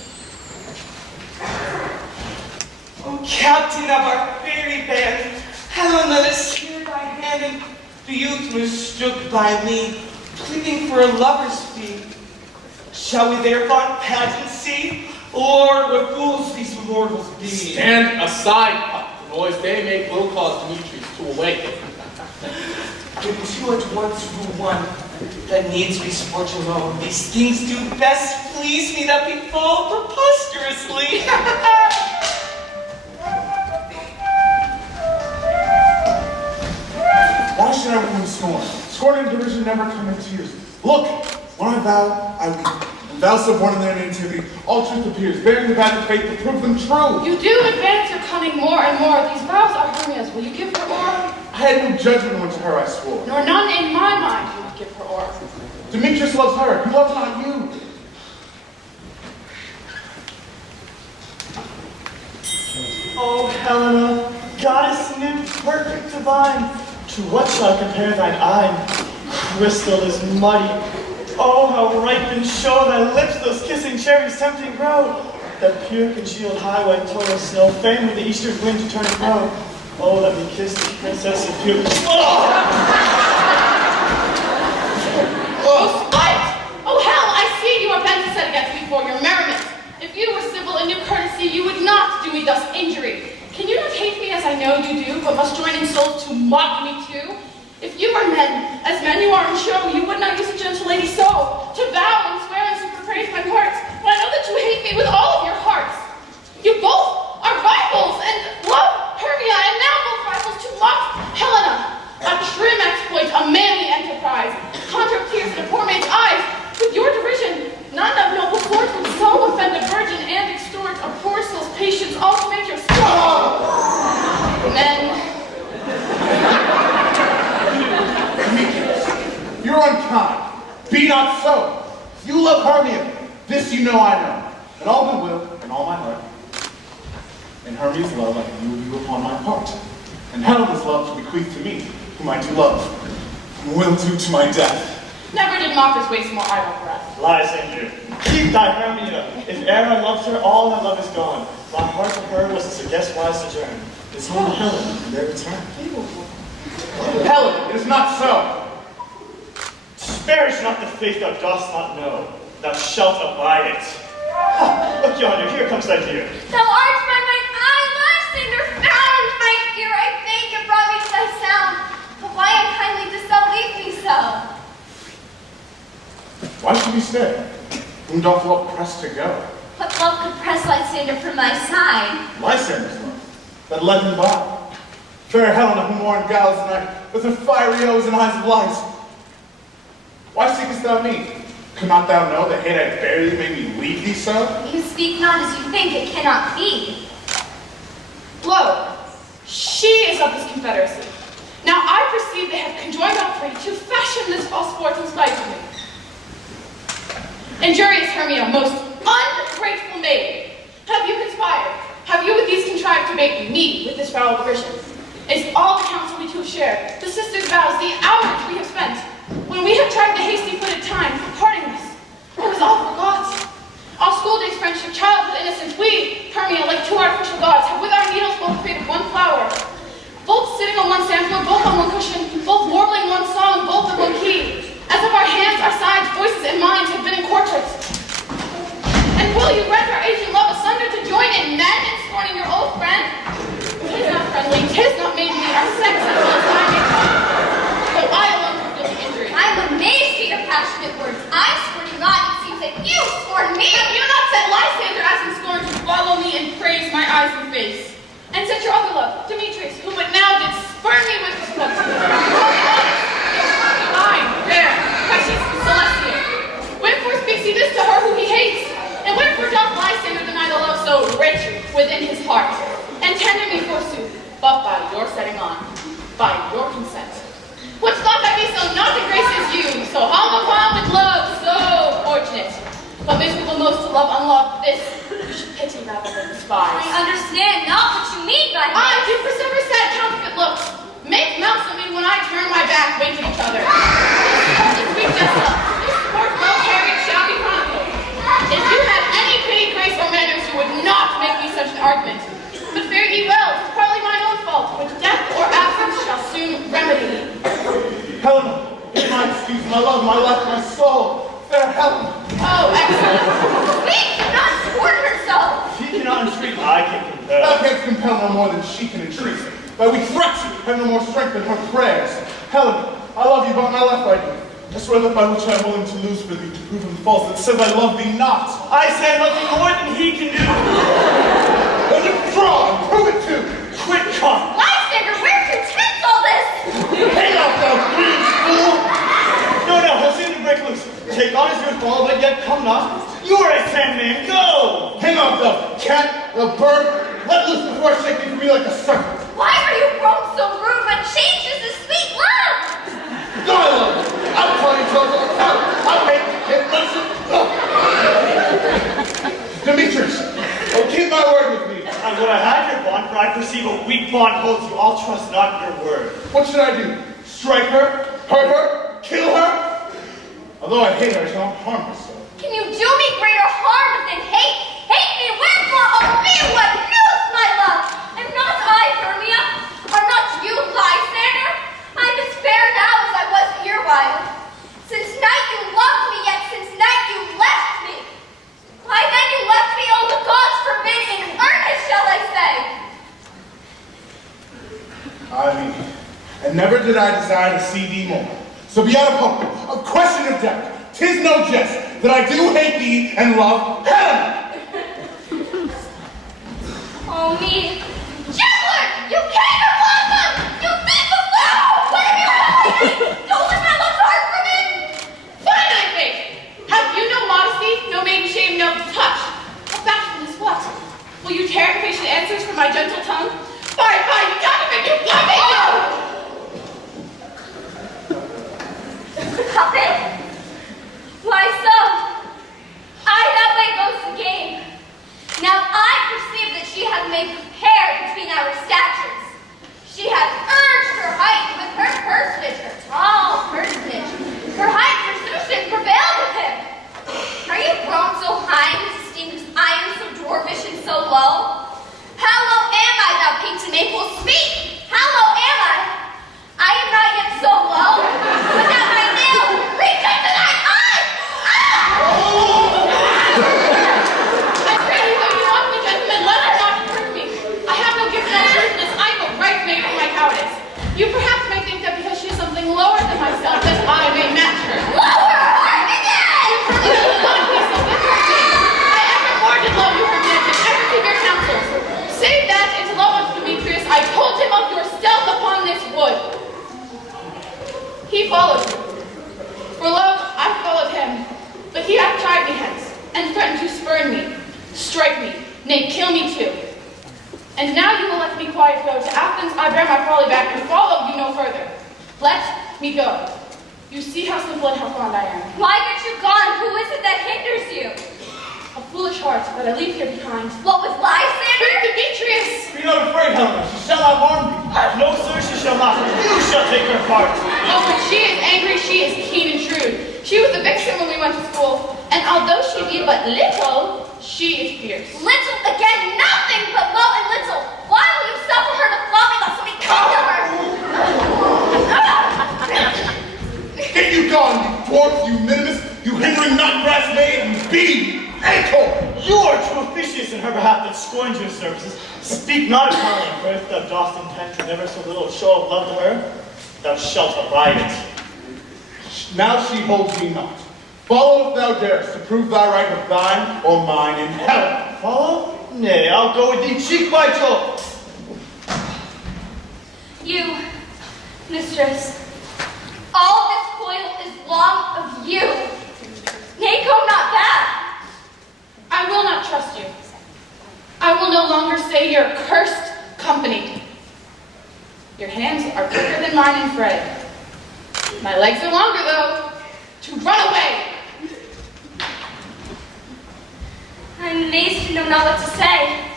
Oh, captain of our fairy band, Helena is here by hand, and the youth mistook by me, pleading for a lover's fee. Shall we their fond pageant see? Lord, what fools these mortals be. Stand aside, pup. The noise they make will cause Demetrius to awaken. When two at once rule one, that needs be sport alone. These things do best please me that befall preposterously. Why should everyone scorn? Scorn and derision never come in tears. Look, when I vow, I weep. When thou so born in their nativity, all truth appears, bearing the badge of faith to prove them true. You do advance your cunning more and more. These vows are Hermia's. Will you give her o'er? I had no judgment when to her I swore. Nor none in my mind you would give her o'er. Demetrius loves her. He loves not you. Oh, Helena, goddess nymph, perfect divine, to what shall I compare thine eye? Crystal is muddy. Oh, how ripe and show thy lips, those kissing cherries tempting grow. That pure congealed high white total snow, famed with the eastern wind to turn it grow. Oh, let me kiss the princess of pure. Oh, spite! Oh, hell, I see you are bent to set against me for your merriment. If you were civil and knew courtesy, you would not do me thus injury. Can you not hate me as I know you do, but must join in souls to mock me too? If you are men, as men you are in show, you would not use a gentle lady so, to vow and swear and super praise my parts, when I know that you hate me with all of your hearts. You both are rivals, and love Hermia, and now both rivals to mock Helena. A trim exploit, a manly enterprise, conjure tears in a poor man's eyes. With your derision, none of noble court would so offend a virgin and extort a poor soul's patience, all to make your strong men. Demetrius, you're unkind. Be not so. You love Hermia. This you know I know. And all goodwill and all my heart. And Hermia's love I can move you upon my part. And Helena's love to bequeath to me, whom I do love, and will do to my death. Never did mockers waste more idle breath. Lies in you. Keep thy Hermia. If e'er I loved her, all that love is gone. My heart to her was as a guest wise sojourn. It's home to Helena and their return. Helena, it is not so. Sparish not the faith thou dost not know. Thou shalt abide it. Ah, look yonder, here comes thy dear. Thou art by mine eye, Lysander, found my ear. I think it brought me to thy sound. But why unkindly dost thou leave me so? Why should we stay? Whom doth love press to go? What love could press Lysander from my side? Lysander's love, that led him by. Fair Helena, who mourned gallows night, with her fiery O's and eyes of light. Why seekest thou me? Could not thou know that hate I bear thee made me leave thee so? You speak not as you think, it cannot be. Lo, she is of this confederacy. Now I perceive they have conjoined all three to fashion this false sport in spite of me. Injurious Hermia, most ungrateful maid, have you conspired? Have you with these contrived to bait me with this foul derision? Is all the counsel we two have shared, the sisters' vows, the hours we have spent, when we have tried the hasty-footed time for parting us, it was all forgot. All school days, friendship, childhood, innocence, we, Hermia, like two artificial gods, have with our needles both created one flower. Both sitting on one sampler, both on one cushion, both warbling one song, both in one key. As if our hands, our sides, voices, and minds have been in portraits. And will you rent our Asian love asunder to join in men in scorning your old friend? 'Tis not friendly, 'tis not maidenly, our sex as well as I may come. Though I alone can feel the injury. I'm amazed at your passionate words. I scorn you not, it seems that you scorn me. Have you not set Lysander as in scorn to follow me and praise my eyes and face? And set your other love, Demetrius, who but now did spurn me with his looks. Mine, fair, precious, celestial. Wherefore speaks he this to her who he hates? And wherefore doth Lysander deny the love so rich within his heart? And tender me forsooth, but by your setting on, by your consent. Which thought I be so not to grace as you, so hung upon with love, so fortunate. But miserable most to love unloved, this you should pity rather than despise. I understand not what you mean by I do for sever sad counterfeit looks. Make mouths at me when I turn my back, wink at each other. This sweet jest love, this sport well carried shall be chronicled. If you had any pity, grace, or manners, you would not make me such an argument. But fare ye well, 'tis partly mine own fault, which death or absence shall soon remedy. Helena, in my excuse, my love, my life, my soul. Fair Helena. Oh, excellent. We cannot scorn her so. She cannot entreat, I can compel. Thou canst compel no more than she can entreat. But we threats have no more strength than her prayers. Helena, I love you, but my life I do. I swear that by which I am willing to lose for thee, to prove him false, that says I love thee not. I say nothing more than he can do. Let him draw and prove it too. Quit, come. Lysander, where contends all this? Hang out, thou green fool! No, he'll seem to break loose. Take on as your fall, but yet come not. You are a sandman, go! Hang on, thou cat, thou bird, Let loose before I shake thee from me like a serpent. Why are you grown so rude when change is a sweet love? Dialogue! I'm telling you, I hate you, kid. Listen. Demetrius, oh, keep my word with me. I would have had your bond, for I perceive a weak bond holds you. I'll trust not your word. What should I do? Strike her? Hurt her? Kill her? Although I hate her, I shall not harm her so. Can you do me greater harm than hate? Hate me, wherefore, oh me, what news, my love? Am not I, Hermia? Are not you, Lysander? I'm as fair now as I was erewhile. Since night you loved me, yet since night you left me. Why then you left me, oh the gods forbid, in earnest shall I say? I mean, and never did I desire to see thee more. So beyond a hope, a question of death, 'tis no jest that I do hate thee and love Helena. Oh me, gentler, you came and blossom! You thief of love! What have you done? Don't let my love's heart from it! Fine, thy face! Have you no modesty, no maiden shame, no touch? A bashfulness what? Will you tear impatient answers from my gentle tongue? Fine, fine, Donovan, you puppet, you! Puppet? Why so? That way goes the game. Now I perceive that she hath made compare between our statures. She hath urged her height with her personage, her tall personage. Her height pursuit prevailed with him. Are you grown so high in his esteem because I am so dwarfish and so low? How low am I, thou painted maple? Speak! How low am I? I am not yet so low, but that my nail reach into thine eye! I pray you, though you want me, gentlemen, let her not hurt me. I have no gift of truthfulness, I am a right made for my cowardice. You perhaps may think that because she is something lower than myself, that I may match her. Lower! Hark again! You will not be so bitter of me. I ever more did love you, Hermia, and ever keep your counsels. Save that, into love unto Demetrius, I told him of your stealth upon this wood. He followed you. For love, I followed him. But he hath tied me hence, and threatened to spurn me, strike me, nay, kill me too. And now you will let me quiet go. To Athens I bear my folly back, and follow you no further. Let me go. You see how simple and how fond I am. Why get you gone? Who is it that hinders you? A foolish heart that I leave here behind. What with Lysander? With Demetrius! Be not afraid, Helena. She shall not harm thee. No, sir, she shall not. You shall take her part. Oh, when she is angry, she is keen and shrewd. She was a vixen when we went to school, and although she be but little, she is fierce. Little again, nothing but low and little. Why will you suffer her to flout me thus? We come to her. Get you gone, you dwarf, you minimus, you hindering not grass maid, you bee, acorn! You are too officious in her behalf that scorns your services. Speak not of Hermia, for if thou dost intend to never so little show of love to her, thou shalt abide it. Now she holds me not. Follow if thou darest to prove thy right of thine or mine in heaven. Follow? Nay, I'll go with thee cheek by jolt. You, mistress, all this coil is long of you. Nay, go not back. I will not trust you. I will no longer say your cursed company. Your hands are quicker than mine in fray. My legs are longer, though, to run away. I'm amazed to know not what to say.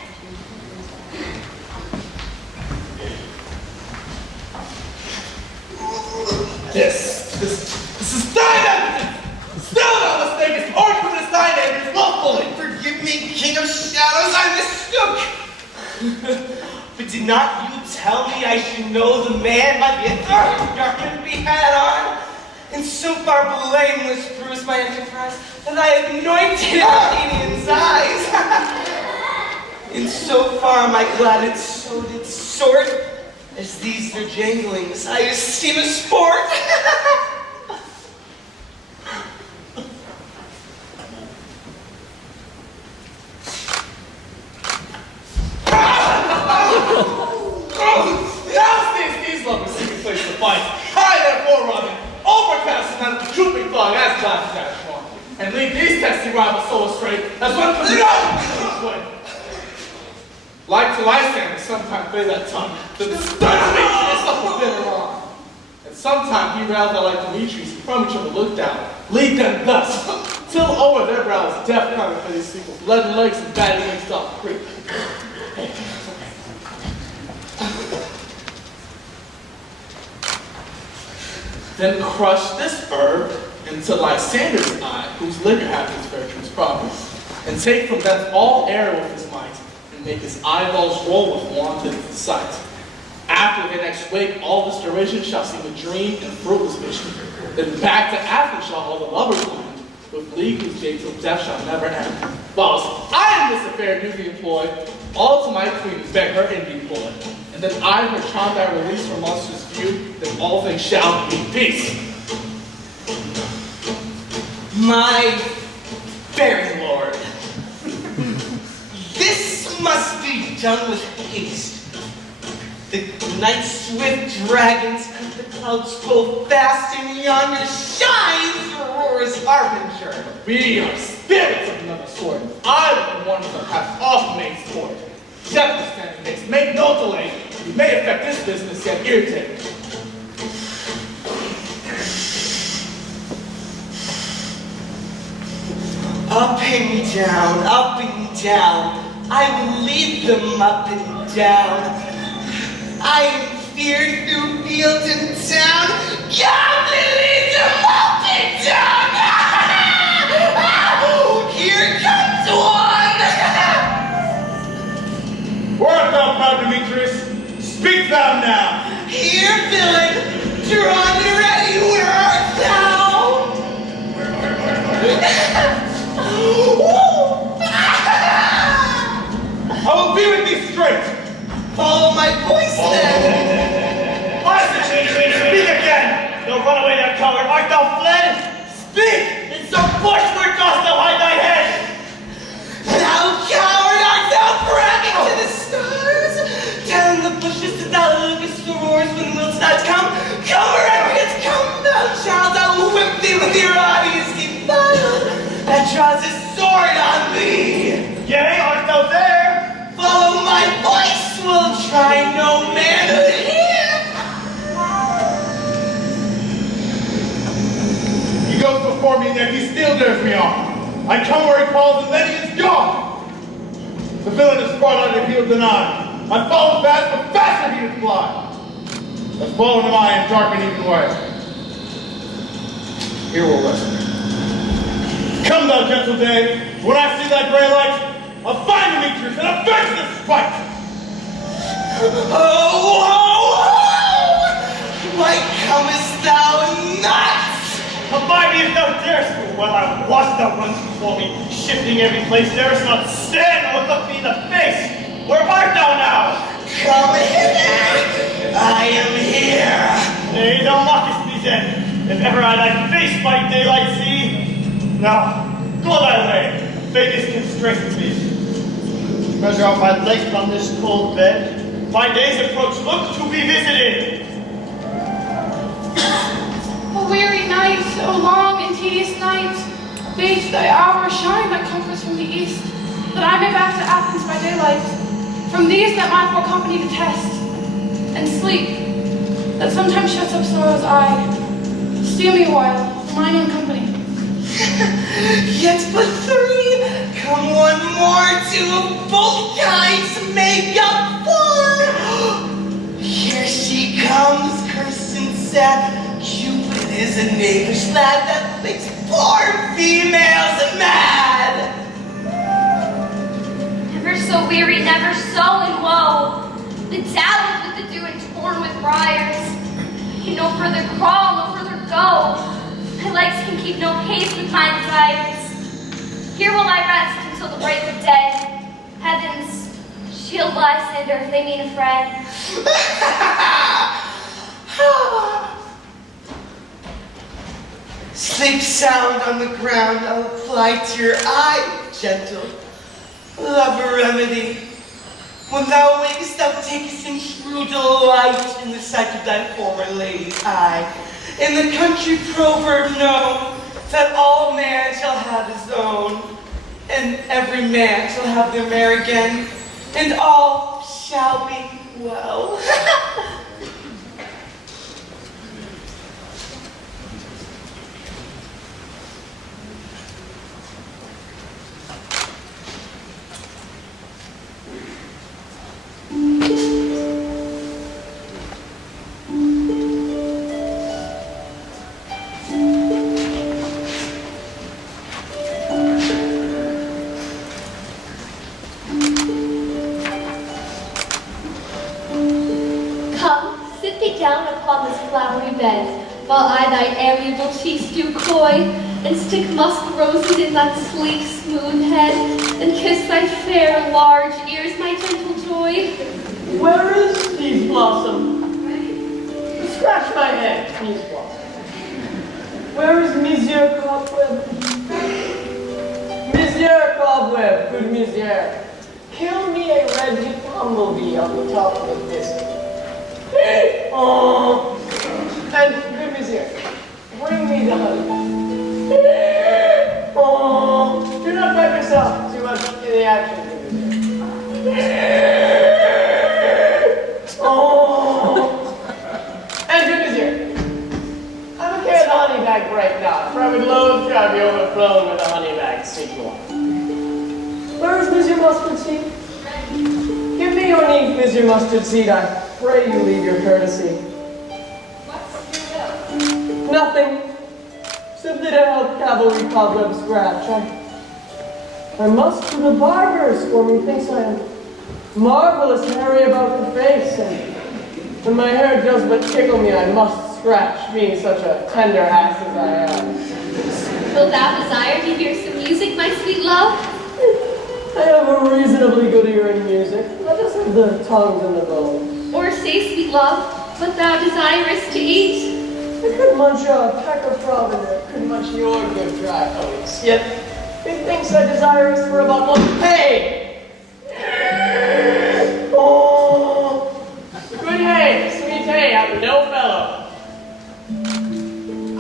This is thine evidence! Still no mistake, it's hard for this thine evidence lawfully! Forgive me, King of Shadows, I mistook. But did not you tell me I should know the man by the authority darkened be had on? And so far blameless proves my enterprise that I have anointed Athenians' eyes. And so far my glad it so did sort, as these their janglings I esteem a sport. Now stays these lovers seeking place to fight. High therefore, Robin, overcast and the drooping fog as glass dash one, and lead these testy rivals so astray as one could not this way. Like to Lysander, sometimes play that tongue, the Demetrius of the bitter on. And sometimes he rails out like Demetrius, from each other look down, lead them thus, till over their brows deaf counter for these people, leaden legs and batty legs off the creek. Then crush this herb into Lysander's eye, whose liquor happens virtuous proper, and take from thence all error with his might, and make his eyeballs roll with wanton sight. After the next wake, all this duration shall seem a dream and fruitless vision. Then back to Athens shall all the lovers land, with league whose day till death shall never end. Whilst I in this affair do the employ, all to my queen beg her in deploy. And then I, her charm that release from monstrous view, then all things shall be peace. My fair lord, this must be done with haste. The night swift dragons cut the clouds full fast, and yonder shines Aurora's harbinger. We are spirits of another sort. I am the ones that have off made sport. Gently standing next, make no delay. We may affect this business yet irritate. Up and down, up and down. I will lead them up and down. I am feared through fields and town. God will lead them up and down. Here comes one. Where art thou, proud Demetrius? Speak thou now. Here, villain, drawn and ready. Where art thou? I will be with thee straight. Follow my voice then. Speak again. Don't run away, thou coward. Art thou fled? Speak! In some bush where dost thou hide thy head? Thou coward, art thou bragging to the stars? Down in the bushes did thou lookest the roars when wilt not come? Come, recreant, come, thou child, I will whip thee with your eyes defiled. That draws his sword on thee. Yea, art thou there? Follow my voice, will try no manhood here. He goes before me, and yet he still dares me on. I come where he calls, and then he is gone. The villain is far lighter healed than I. I follow fast, but faster he doth fly. As fallen am I in dark and even way. Here we'll rest. Come, thou gentle day, when I see thy gray light, I'll find Demetrius and avenge this fight! Oh! Why comest thou not? Abide me if thou darest, for well I was thou runs before me, shifting every place, darest not stand or look me in the face. Where art thou now? Come hither, I am here. Nay, thou mockest me then, if ever I thy face by daylight see. Now, go thy way, fate is constrained me. Measure out my length on this cold bed. My days approach, look to be visited. O weary night, O long and tedious night, fade thy hour, shine thy comforts from the east, that I may back to Athens by daylight, from these that my poor company detest, and sleep, that sometimes shuts up sorrow's eye. Steal me a while, for mine own company. Yet but three, come one more to both kinds make up one. Here she comes, cursed and sad. Cupid is a knavish lad that makes poor females mad. Never so weary, never so in woe, bedabbled with the dew and torn with briars. Can no further crawl, no further go. My legs can keep no pace with my desires. Here will I rest until the break of day. Heavens, shield Lysander if they mean a friend. Sleep sound on the ground, I'll apply to your eye, gentle. Love a remedy. When thou wakest, thou takest in true delight in the sight of thy former lady's eye. In the country proverb known, that all man shall have his own, and every man shall have their mare again. and all shall be well. While I thy amiable cheeks do coy, and stick musk roses in that sleek, smooth head, and kiss thy fair, large ears, my gentle joy. Where is Peas Blossom? Scratch my head, Peas Blossom. Where is Monsieur Cobweb? Monsieur Cobweb, good Monsieur. Kill me a red bumblebee on the top of the biscuit. Oh. And good Monsieur, bring me the honey. Oh, do not pep yourself too much in the action, good Monsieur. Oh, and good Monsieur, I'm a can of honey bag right now, for I would loathe to have you overflown with a honey bag sequel. Where is Monsieur Mustard Seed? Give me your ink, Monsieur Mustard Seed. I pray you leave your courtesy. Nothing. Simply to help cavalry cobweb scratch. I must to the barber's, for methinks I am marvelous hairy about the face, and when my hair does but tickle me, I must scratch, being such a tender ass as I am. Wilt thou desire to hear some music, my sweet love? I have a reasonably good ear in music. Let us have the tongues and the bones. Or say, sweet love, what thou desirest to eat? I could munch a peck of provender, could munch your good dry oats. Yet, methinks I desire us for a bottle of hay! Oh! Good hay, sweet hay, I'm no fellow.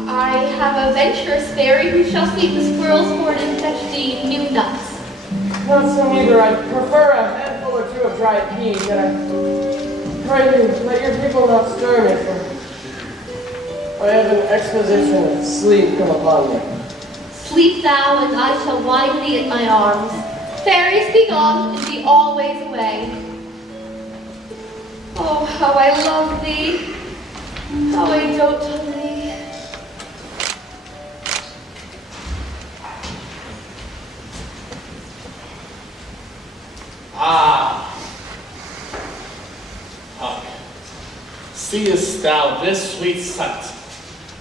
I have a venturous fairy who shall sweep the squirrel's horn and fetch thee new nuts. Not so neither, I prefer a handful or two of dried peas, yet I pray you, let your people not stir me, for I have an exposition of sleep come upon me. Sleep thou, and I shall wind thee in my arms. Fairies be gone, and be always away. Oh, how I love thee, how I dote on thee. Ah! Huck, seest thou this sweet sight?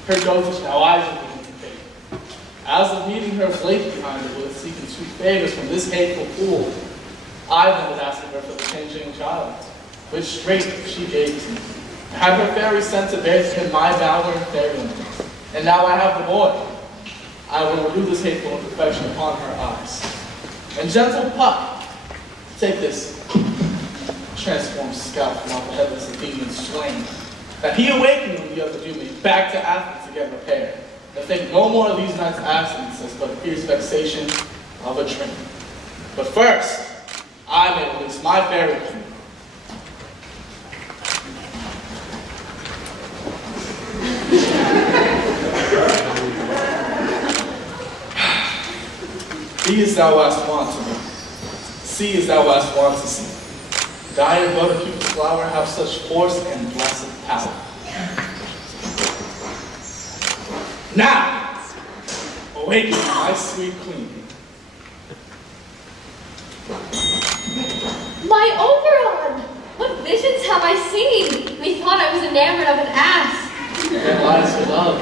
Her dotage now eyes are beginning to fade. As of meeting her of late behind the woods, seeking sweet favors from this hateful fool, I then was asking her for the changing child, which straight she gave to me. I had her fairy sent to bear to him my bower and fairyland, and now I have the boy. I will renew this hateful imperfection upon her eyes. And gentle Puck, take this transformed scalp from off the headless Athenian slain, that he awakened when the other do me back to Athens again repaired. And think no more of these nights' absences, but a fierce vexation of a dream. But first, I may release my fairy queen. Be as thou wast wont to be. See as thou wast wont to see. Die and blood of Cupid's flower have such force and blessed power. Now, awaken my sweet queen. My Oberon! What visions have I seen? Methought I was enamored of an ass. There lies your love.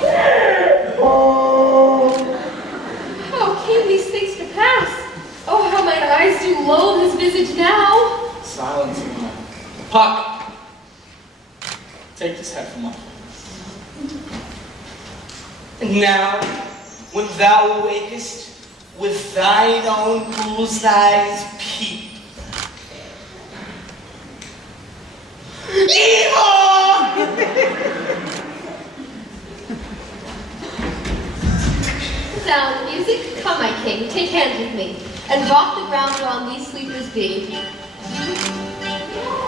How came these things to pass? Oh, how mine eyes do loathe his visage now. Silence, woman. Puck! Take this head from off. And now, when thou awakest, with thine own fool's eyes peep. Evil! Sound music, come, my king, take hands with me, and rock the ground whereon these sleepers be.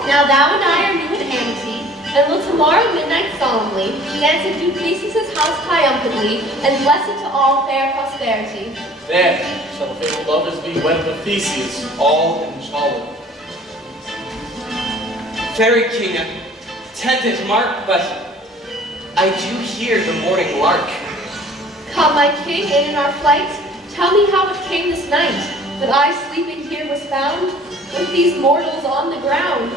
Now thou and I are new in amity, and will tomorrow midnight solemnly dance at Duke Theseus' house triumphantly, and bless it to all fair prosperity. There shall the faithful lovers be wedded with Theseus, all in jollity. Fairy King, tended mark, but I do hear the morning lark. Come, my king, in our flight, tell me how it came this night, that I sleeping here was found, with these mortals on the ground.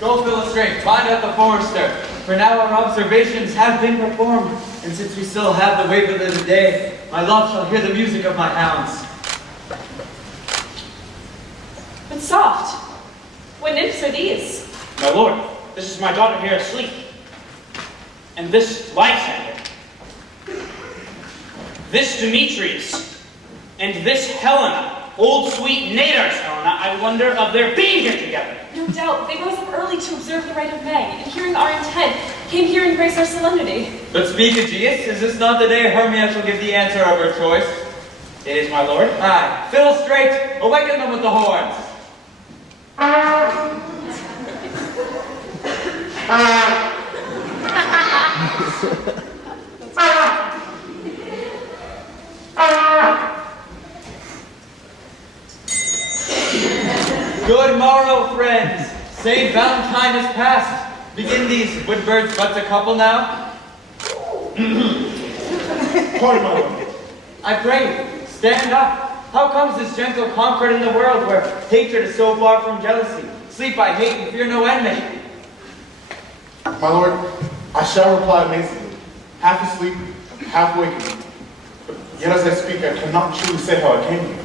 Go fill a string, find out the forester, for now our observations have been performed, and since we still have the wavelet of the day, my love shall hear the music of my hounds. But soft, what nymphs are these? My lord, this is my daughter here asleep. And this Lysander. This Demetrius. And this Helena. Old sweet Nadar's Helena, I wonder of their being here together. No doubt, they rose up early to observe the rite of May, and hearing our intent, came here and grace our solemnity. But speak, Aegeus, is this not the day Hermia shall give the answer of her choice? It is, my lord. Aye, fill straight, awaken them with the horns. Good morrow, friends. Say Valentine is past. Begin these wood birds but a couple now? Pardon, my lord. I pray, stand up. How comes this gentle concord in the world where hatred is so far from jealousy? Sleep I hate and fear no enemy. My lord, I shall reply amazingly, half asleep, half waking. But yet as I speak, I cannot truly say how I came here.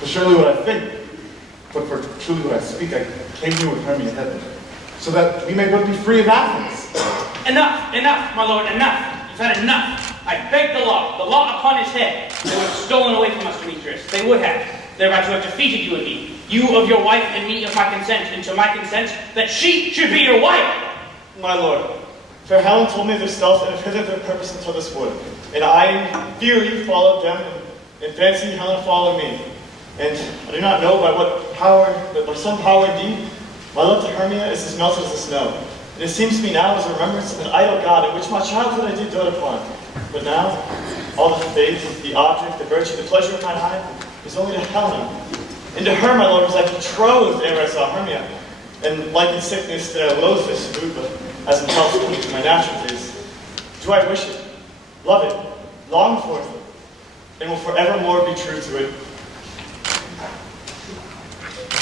For surely what I think, but for truly what I speak, I came here with Hermia in heaven, so that we may both be free of Athens. Enough, enough, my lord, enough. You've had enough. I beg the law upon his head. They would have stolen away from us, Demetrius. They would have, thereby to have defeated you and me. You of your wife and me of my consent, and to my consent that she should be your wife. My lord, fair Helen told me their stealth and have hidden their purpose until this wood, and I in fury followed them, and fancying Helen followed me. And I do not know by what power, but by some power indeed, my love to Hermia is as melted as the snow. And it seems to me now as a remembrance of an idol god in which my childhood I did dote upon. But now, all the faith, the object, the virtue, the pleasure of my life is only to Helena. And to her, my lord, was I betrothed ere I saw Hermia. And like in sickness did I loathe this food, but as in health coming to my natural taste. Do I wish it, love it, long for it, and will forevermore be true to it.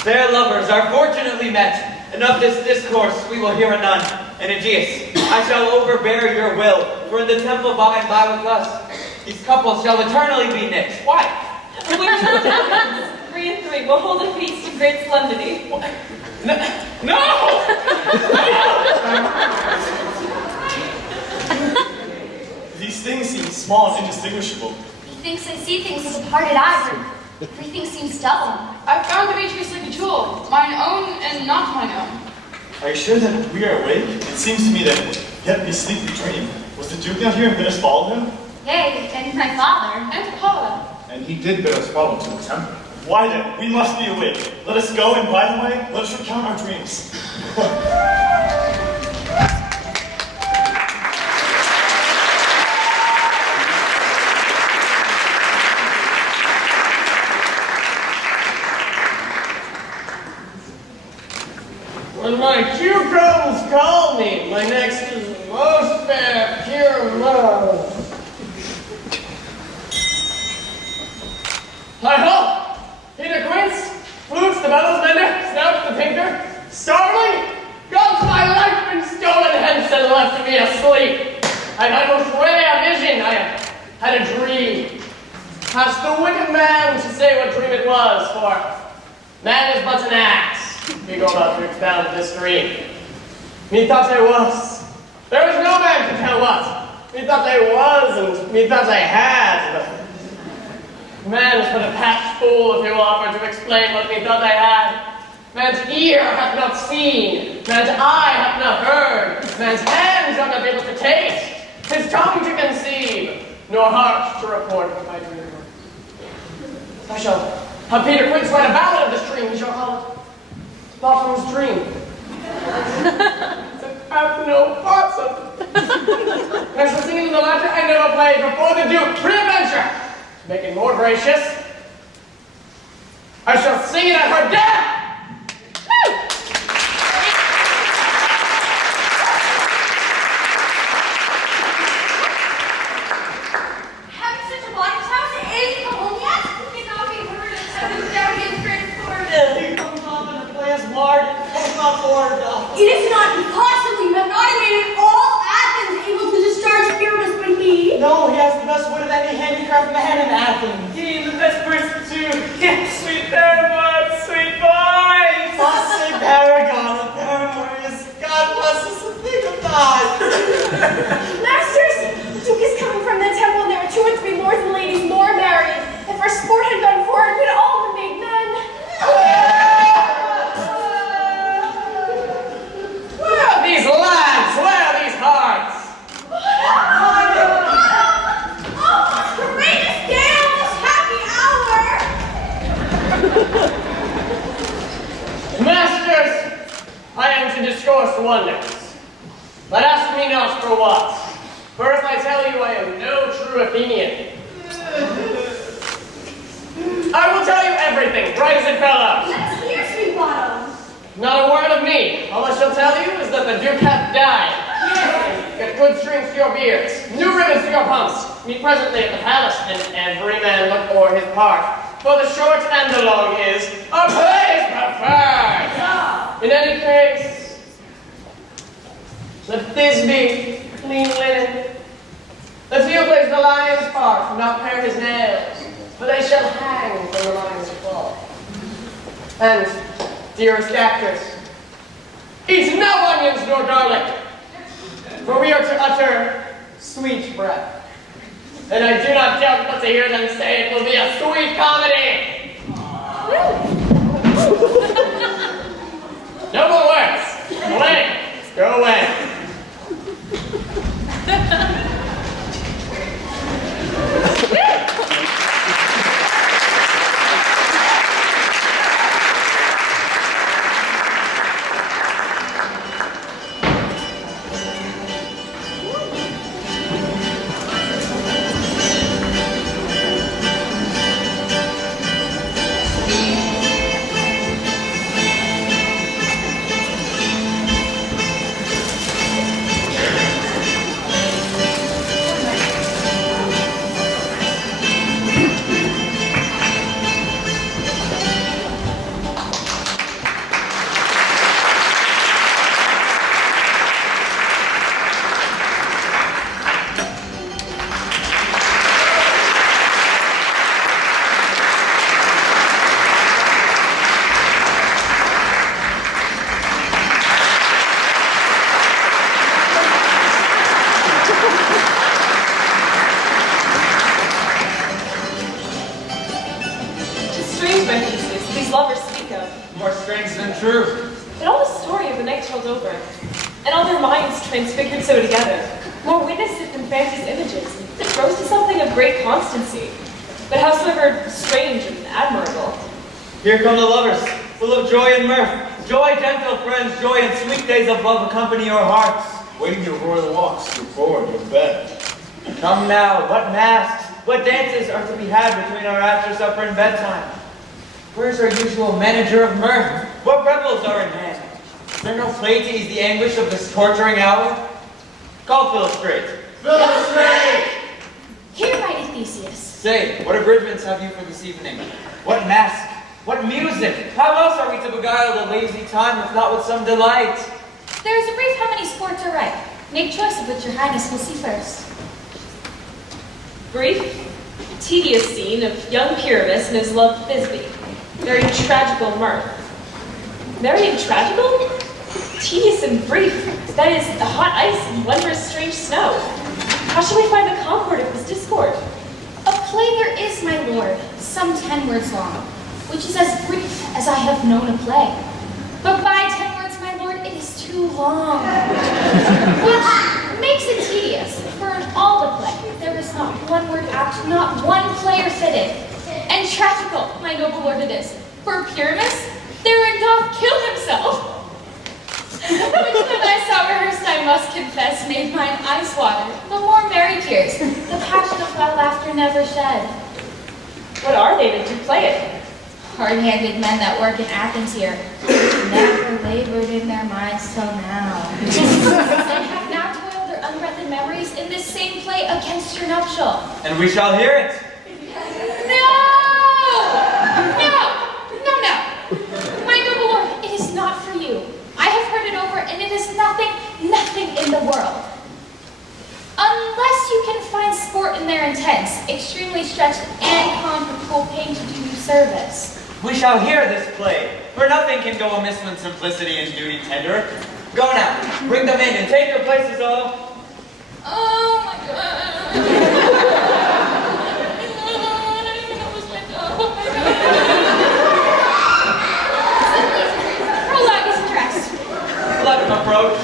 Fair lovers are fortunately met, and of this discourse we will hear anon. And Aegeus, I shall overbear your will, for in the temple by and by with us, these couples shall eternally be knit. Why? Wait till it happens. 3 and 3, we'll hold a feast of great solemnity. No! These things seem small and indistinguishable. Methinks I see things with a parted eye, but everything seems double. I found Demetrius like a jewel, mine own and not mine own. Are you sure that we are awake? It seems to me that yet we sleep we dream. Was the Duke not here and bid us follow him? Yea, and my father. And Paula. And he did bid us follow to the temple. Why then? We must be awake. Let us go, and by the way, let us recount our dreams. When my pupils call me, my next is most fair, pure love. Hi-ho! Peter Quince, flutes the bellows mender, snouts the tinker, starling, God's my life been stolen hence and left me asleep. I had most rare vision, I had a dream. Ask the wicked man to say what dream it was, for man is but an ass. We go about to expound this dream. Methought there was no man to tell what, Methought I was, and methought I had, but man is but a patched fool if he will offer to explain what methought I had. Man's ear hath not seen, man's eye hath not heard, man's hands are not able to taste, his tongue to conceive, nor heart to report what my dream was. I shall have Peter Quince write a ballad of this dream. He shall call it Bottom's Dream. It hath no parts of it. I shall sing it in the latter I never played before the Duke. Pre-adventure! To make it more gracious, I shall sing it at her death! Having such a bottom's house, it ain't come home yet. It cannot be heard and heaven's down against transported. He comes off in a place marred, comes off ordered off. It is not possible. You have not made all Athens able to discharge Pyramus but he. No, he has the best wood of any handicraft man in Athens. He, the best person too. Sweet Paramount, sweet boys! Must say paragon of Paramorius. God bless us and think of that. Masters, the Duke is coming from the temple, and there are 2 or 3 lords and ladies more married. If our sport had gone forward, we'd all have made men. Where are these lads? Where are these hearts? Oh, greatest day of this happy hour! Masters, I am to discourse wonders. But ask me not for what. For if I tell you I am no true Athenian, I will tell you everything, right as it fell out. Let's hear, sweet bottom. Not a word of me. All I shall tell you is that the Duke hath died. Get good strings to your beards, new ribbons to your pumps. Meet presently at the palace, and every man look o'er his part. For the short and the long is, a play is preferred. In any case, let this be clean linen. Let you place the lion's part, not pare his nails, for they shall hang from the lion's claw. And, dearest actors, eat no onions nor garlic, for we are to utter sweet breath. And I do not doubt but to hear them say it will be a sweet comedy. No more words. Away. Go away. More strange than true. But all the story of the night told over, and all their minds transfigured so together, more witness it than fancy's images, it rose to something of great constancy, but howsoever strange and admirable. Here come the lovers, full of joy and mirth. Joy, gentle friends, joy and sweet days of love accompany your hearts. Waiting your royal walks, your board, your bed. Come now, what masks, what dances are to be had between our after supper and bedtime? Where's our usual manager of mirth? What revels are in hand? Is there no play to ease the anguish of this torturing hour? Call Philostrate. Philostrate! Here, mighty Theseus. Say, what abridgments have you for this evening? What mask? What music? How else are we to beguile the lazy time if not with some delight? There is a brief how many sports are right. Make choice of which your highness will see first. Brief, tedious scene of young Pyramus and his love Thisbe. Very tragical mirth. Very tragical? Tedious and brief. That is, the hot ice and wondrous strange snow. How shall we find the concord of this discord? A play there is, my lord, some 10 words long, which is as brief as I have known a play. But by 10 words, my lord, it is too long. Which makes it tedious, for in all the play, there is not one word apt, not one player fitted. And tragical, my noble lord, it is. For Pyramus, therein doth kill himself. Which when I saw rehearsed, I must confess, made mine eyes water, the more merry tears, the passion of my laughter never shed. What are they that do play it? Hard-handed men that work in Athens here, never labored in their minds till now. And have now toiled their unrelenting memories in this same play against your nuptial. And we shall hear it. No! My noble lord, it is not for you. I have heard it over, and it is nothing in the world. Unless you can find sport in their intents, extremely stretched and con for cool pain to do you service. We shall hear this play, for nothing can go amiss when simplicity and duty tender. Go now, bring them in and take your places all. Oh my god. Prologue is addressed. Let him approach.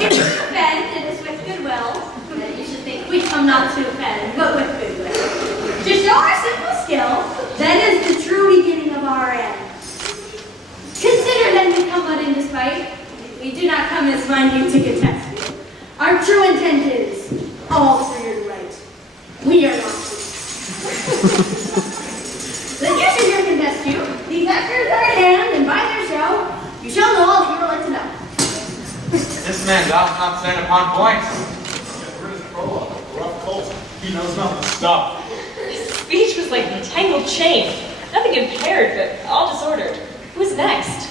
If you offend, it is with goodwill. Then you should think we come not to offend, but with goodwill. To show our simple skill, then is the true beginning of our end. Consider then we come but in despite. We do not come as minding to contest you. Our true intent is all for your right. We are not. Then you should hear contest you. These actors are at hand, and by their show, you shall know all that you would like to know. This man doth not stand upon points. Where is Prologue? Rough colt. He knows not the stuff. His speech was like a tangled chain. Nothing impaired, but all disordered. Who's next?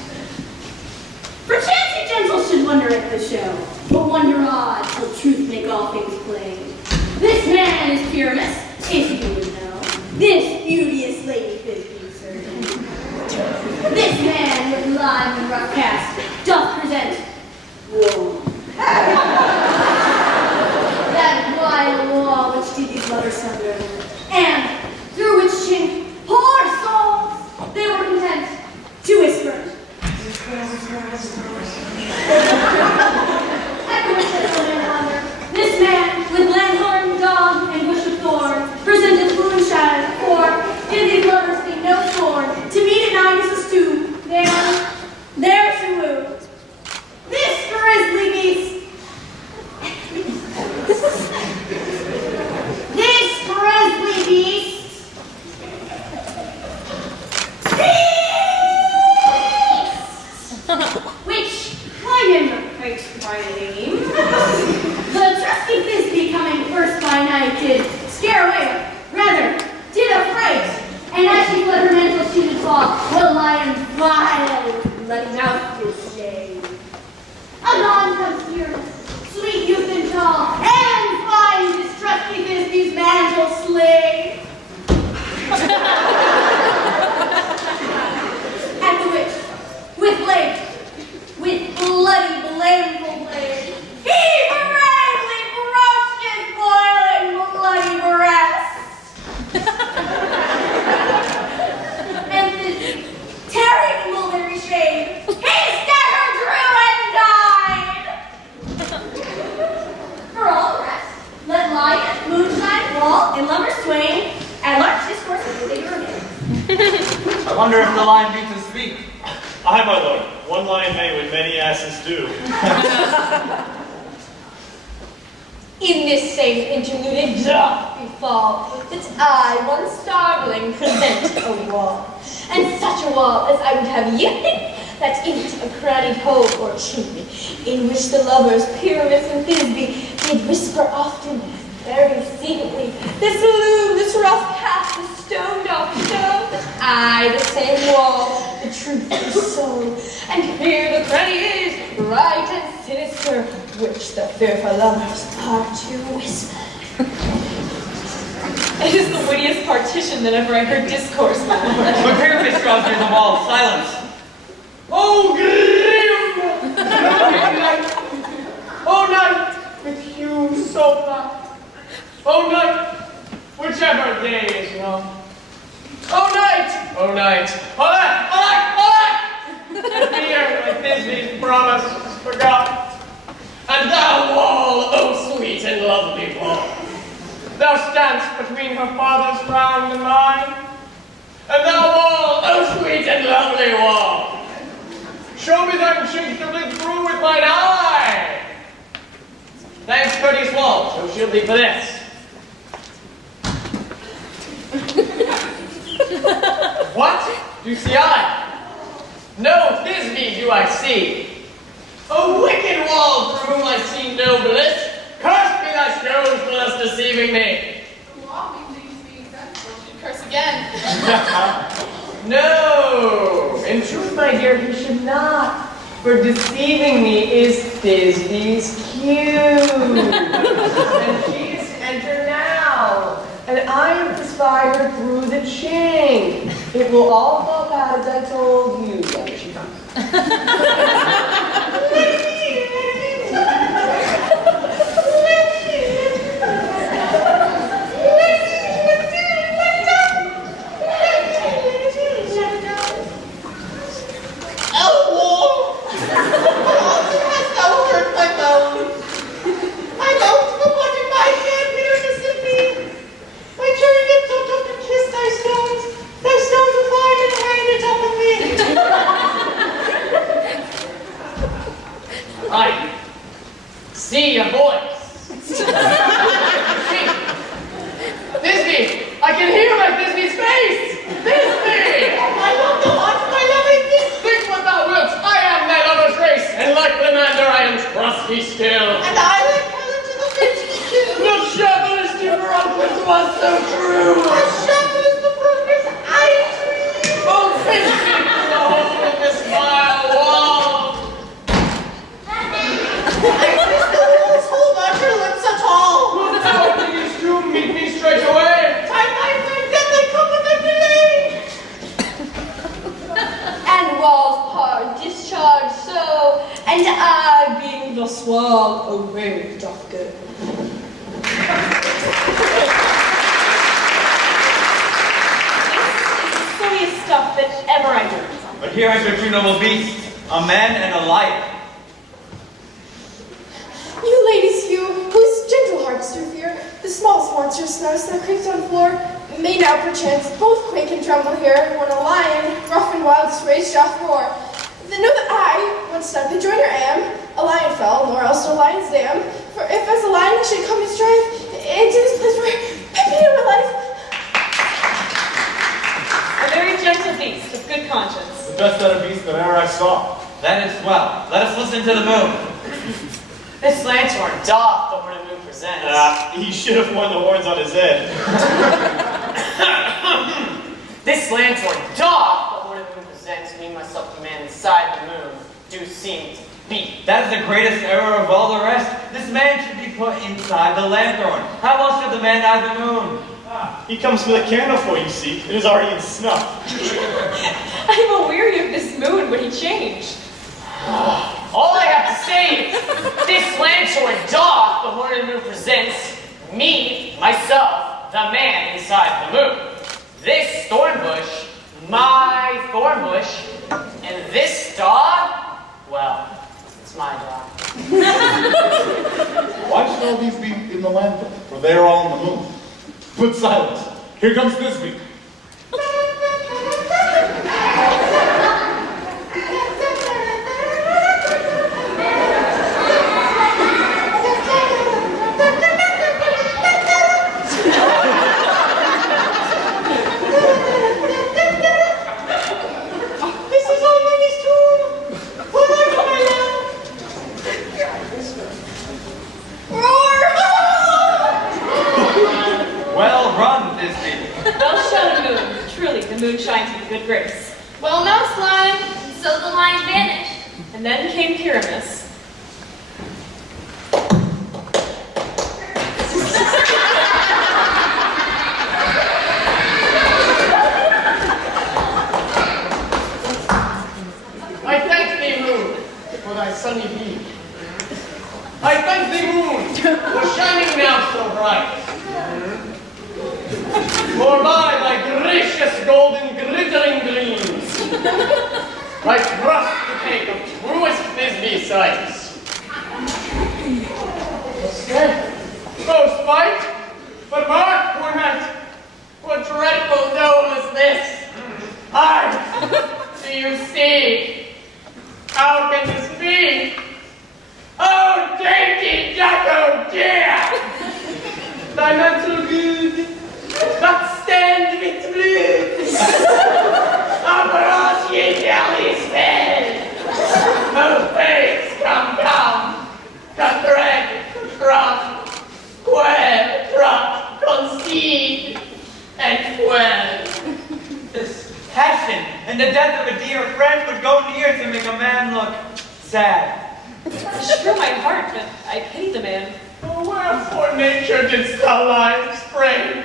Perchance you gentles should wonder at the show, but wonder odd till truth make all things plain. This man is Pyramus, if you would know. This beauteous lady Thisbe, sir. This man with live and rough cast doth present war. That wild wall which did these lovers sunder, and through which chink poor souls they were content to whisper. This man, with lanthorn, dog, and bush of thorn, presenteth moonshine, for did these lovers be no scorn, to meet at Nisus' tomb, there to woo. This grisly beast, which I am not quite by name. The trusty Thisbe coming first by night did scare away, rather, did affright. And as she fled her mantle she did fall, the lion vile, letting out his shame. Anon comes Pyramus, sweet youth and tall, and finds his trusty Thisbe's mantle slain. And the witch, with bloody, blameful blade, he bravely broached his boiling, bloody breast. And this tearing mulberry shade, he staggered drew and died. For all the rest, let lion, moonshine, wall, and lovers twain, and large discourse with the bigger again. I wonder if the lion beats to speak. Aye, my lord. One lion may when many asses do. In this same interlude it doth befall that I, one starveling, present a wall, and such a wall as I would have yet, that in it a crannied hole or chimney, in which the lovers Pyramus and Thisbe did whisper often, very secretly, this loom, this rough cast, this stone doth show that I, the same wall, the truth is so, and here the cranny is, right and sinister, which the fearful lovers are to whisper. It is the wittiest partition that ever I heard discourse, my lord. But Pyramus draws near the wall, silence. Oh, grim! O night, with hue so black. O night, whichever day is young. O night, alack, alack, alack! And fear my Thisbe's promise is forgot. And thou wall, O sweet and lovely wall, thou standst between her father's round and mine. And thou wall, O sweet and lovely wall, show me thy cheek to live through with mine eye. Thanks, courteous wall, so shield thee for this. What? Do see I? No Thisbe do I see. O wicked wall, for whom I see no bliss, cursed be thy stones for thus deceiving me. Longing these being sensible should curse again. No, in truth, my dear, he should not. For deceiving me is Thisbe's cue. And she is to enter now. And I am to spy her through the chink. It will all fall out as I told you. There she comes. I see a voice. Thisbe! I can hear my Thisbe's face! Thisbe! I love the heart, my loving Thisbe! Think what thou wilt, I am thy lover's race, and like Leander I am trusty still. And I like Helen to the finish kill. The shepherd is never uncle to us so true. The shepherd is the brokers I true. Oh, Thisbe, through the hole in this vile wall. I wish the walls hold out your lips at all. Wilt thou please to meet me straight away? Time my friend, that they come without delay. And walls are discharged so, and I, being the swab, away doth go. This is the silliest stuff that ever I heard. But here enter two noble beasts, a man and a lion. You ladies, you, whose gentle hearts do fear, the smallest monstrous mouse that creeps on floor, may now perchance both quake and tremble here, when a lion, rough and wild, strays doth roar. Then know that I, once done the joiner am, a lion fell, nor else no lion's dam, for if as a lion I should come and strive, into this place where pimping in my life. A very gentle beast of good conscience. The best set of beasts that ever I saw. That is well. Let us listen to the moon. This lanthorn doth the word of moon presents. He should have worn the horns on his head. This lanthorn doth the word of moon presents, me myself the man inside the moon do seem to be. That is the greatest error of all the rest. This man should be put inside the lanthorn. How else should the man eye the moon? He comes with a candle for you, see. It is already in snuff. I'm a-weary of this moon when he changed. All I have to say is, this lanthorn doth the word of moon presents, me, myself, the man inside the moon. This thorn bush, my thorn bush, and this dog, well, it's my dog. Why should all these be in the lantern? For they are all in the moon. But silence. Here comes Thisbe. Well run, Thisbe. Well shown, moon. Truly, the moon shines with good grace. Well, mouse lion. So the lion vanished. And then came Pyramus. I thank thee, moon, for thy sunny beam. I thank shines the moon, was shining now so bright. For by thy gracious golden glittering gleams, I trust to take of truest Thisbe sights. Most might, but mark, poor knight, what dreadful dole is this? Aye, do you see? How can this be? Oh, dainty Jacko dear! Thy mental good, but stand with blues. Abroad ye galleys fell, oh fates come down, the thread, trot, quell, trot, concede, and quell. This passion and the death of a dear friend would go near to make a man look sad. Sure, my heart, but I pity the man. Oh, wherefore nature didst thou lions frame?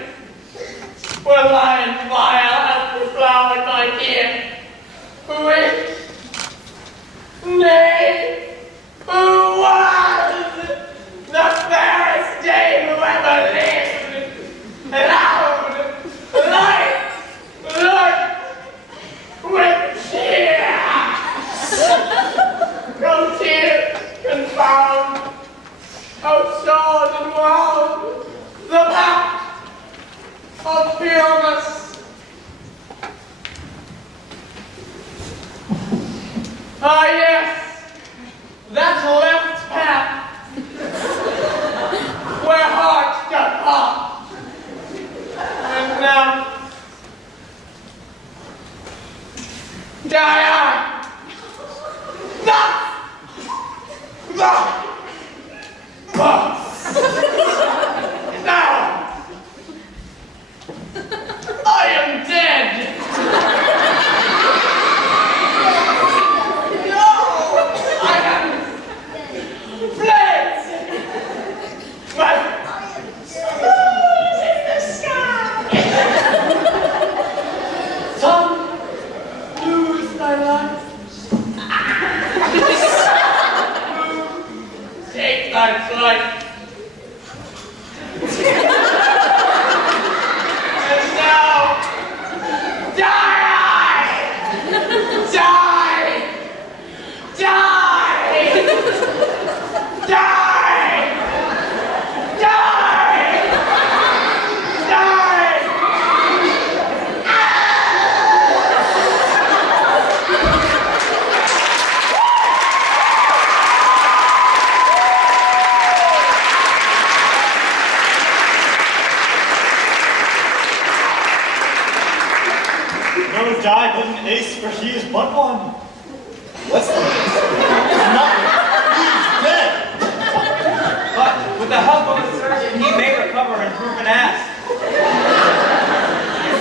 Where lion vile hath deflowered my dear, who is, nay, who was the fairest dame who ever lived, loud, light, light, with tears. No tears confound, outsawed and wound, the pact of pureness. Ah, yes, that left path, where heart doth pop. And now, die I. Now, I am dead. No, I am fled. My soul is in the sky. Some lose thy life. Take thy flight. And now, die I! Die! Die! Die! Die! Die! No die but an ace, for he is but one. What's the ace? Nothing. He's dead. But with the help of a surgeon, he may recover and prove an ass.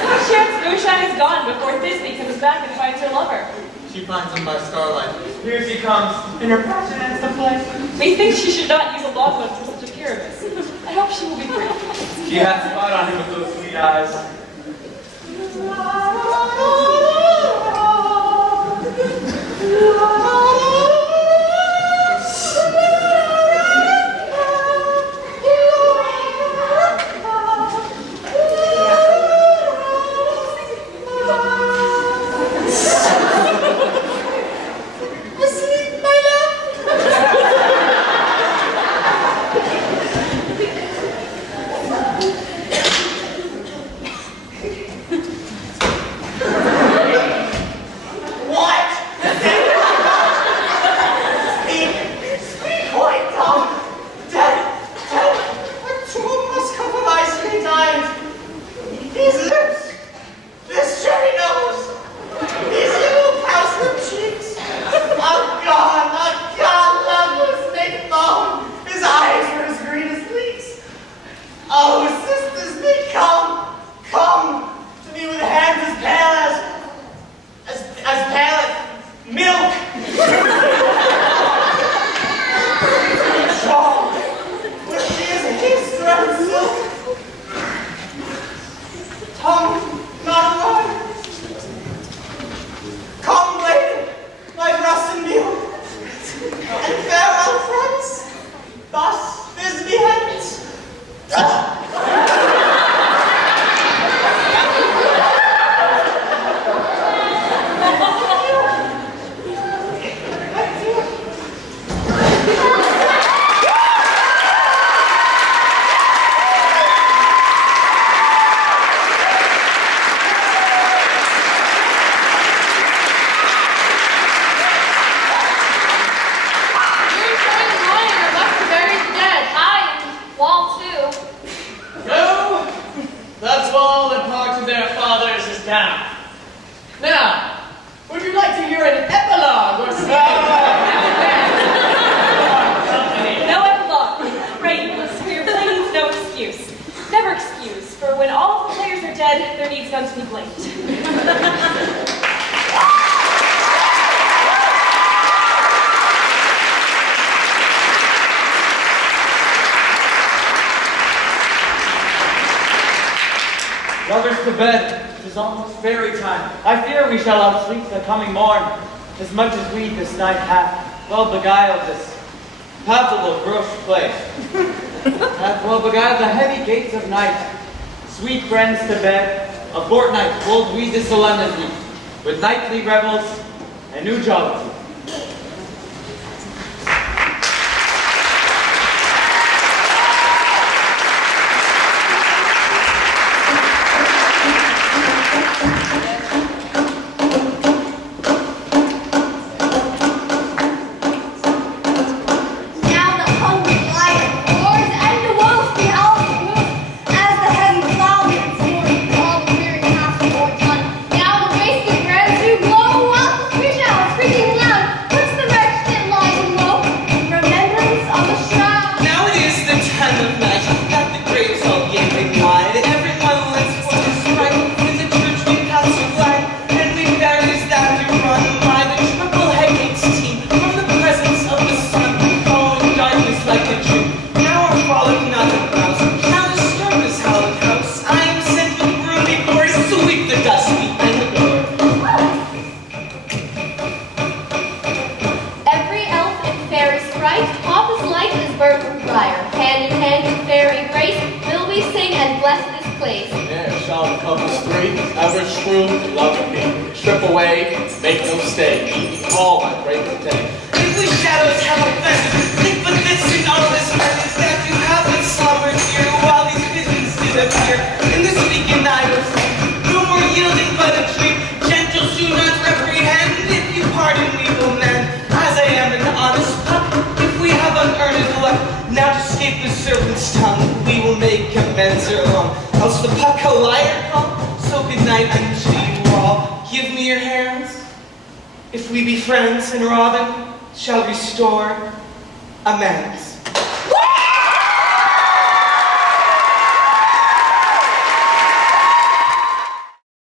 Perchance Moonshine is gone before Thisbe comes back and finds her lover. She finds him by starlight. Here she comes, and her passion ends the play. Methinks she should not use a long one for such a pyramid. I hope she will be brief. She has spot on him with those sweet eyes. this town. Now, would you like to hear an epilogue or something? No epilogue. Great, for your play needs no excuse. Never excuse, for when all of the players are dead, there needs none to be blamed. Lovers to bed, 'tis almost fairy time. I fear we shall outsleep the coming morn, as much as we this night hath well beguiled this palpable gross place. Hath well beguiled the heavy gates of night. Sweet friends to bed, a fortnight hold we this solemnity, with nightly revels and new jollity. If we be friends, and Robin shall restore amends.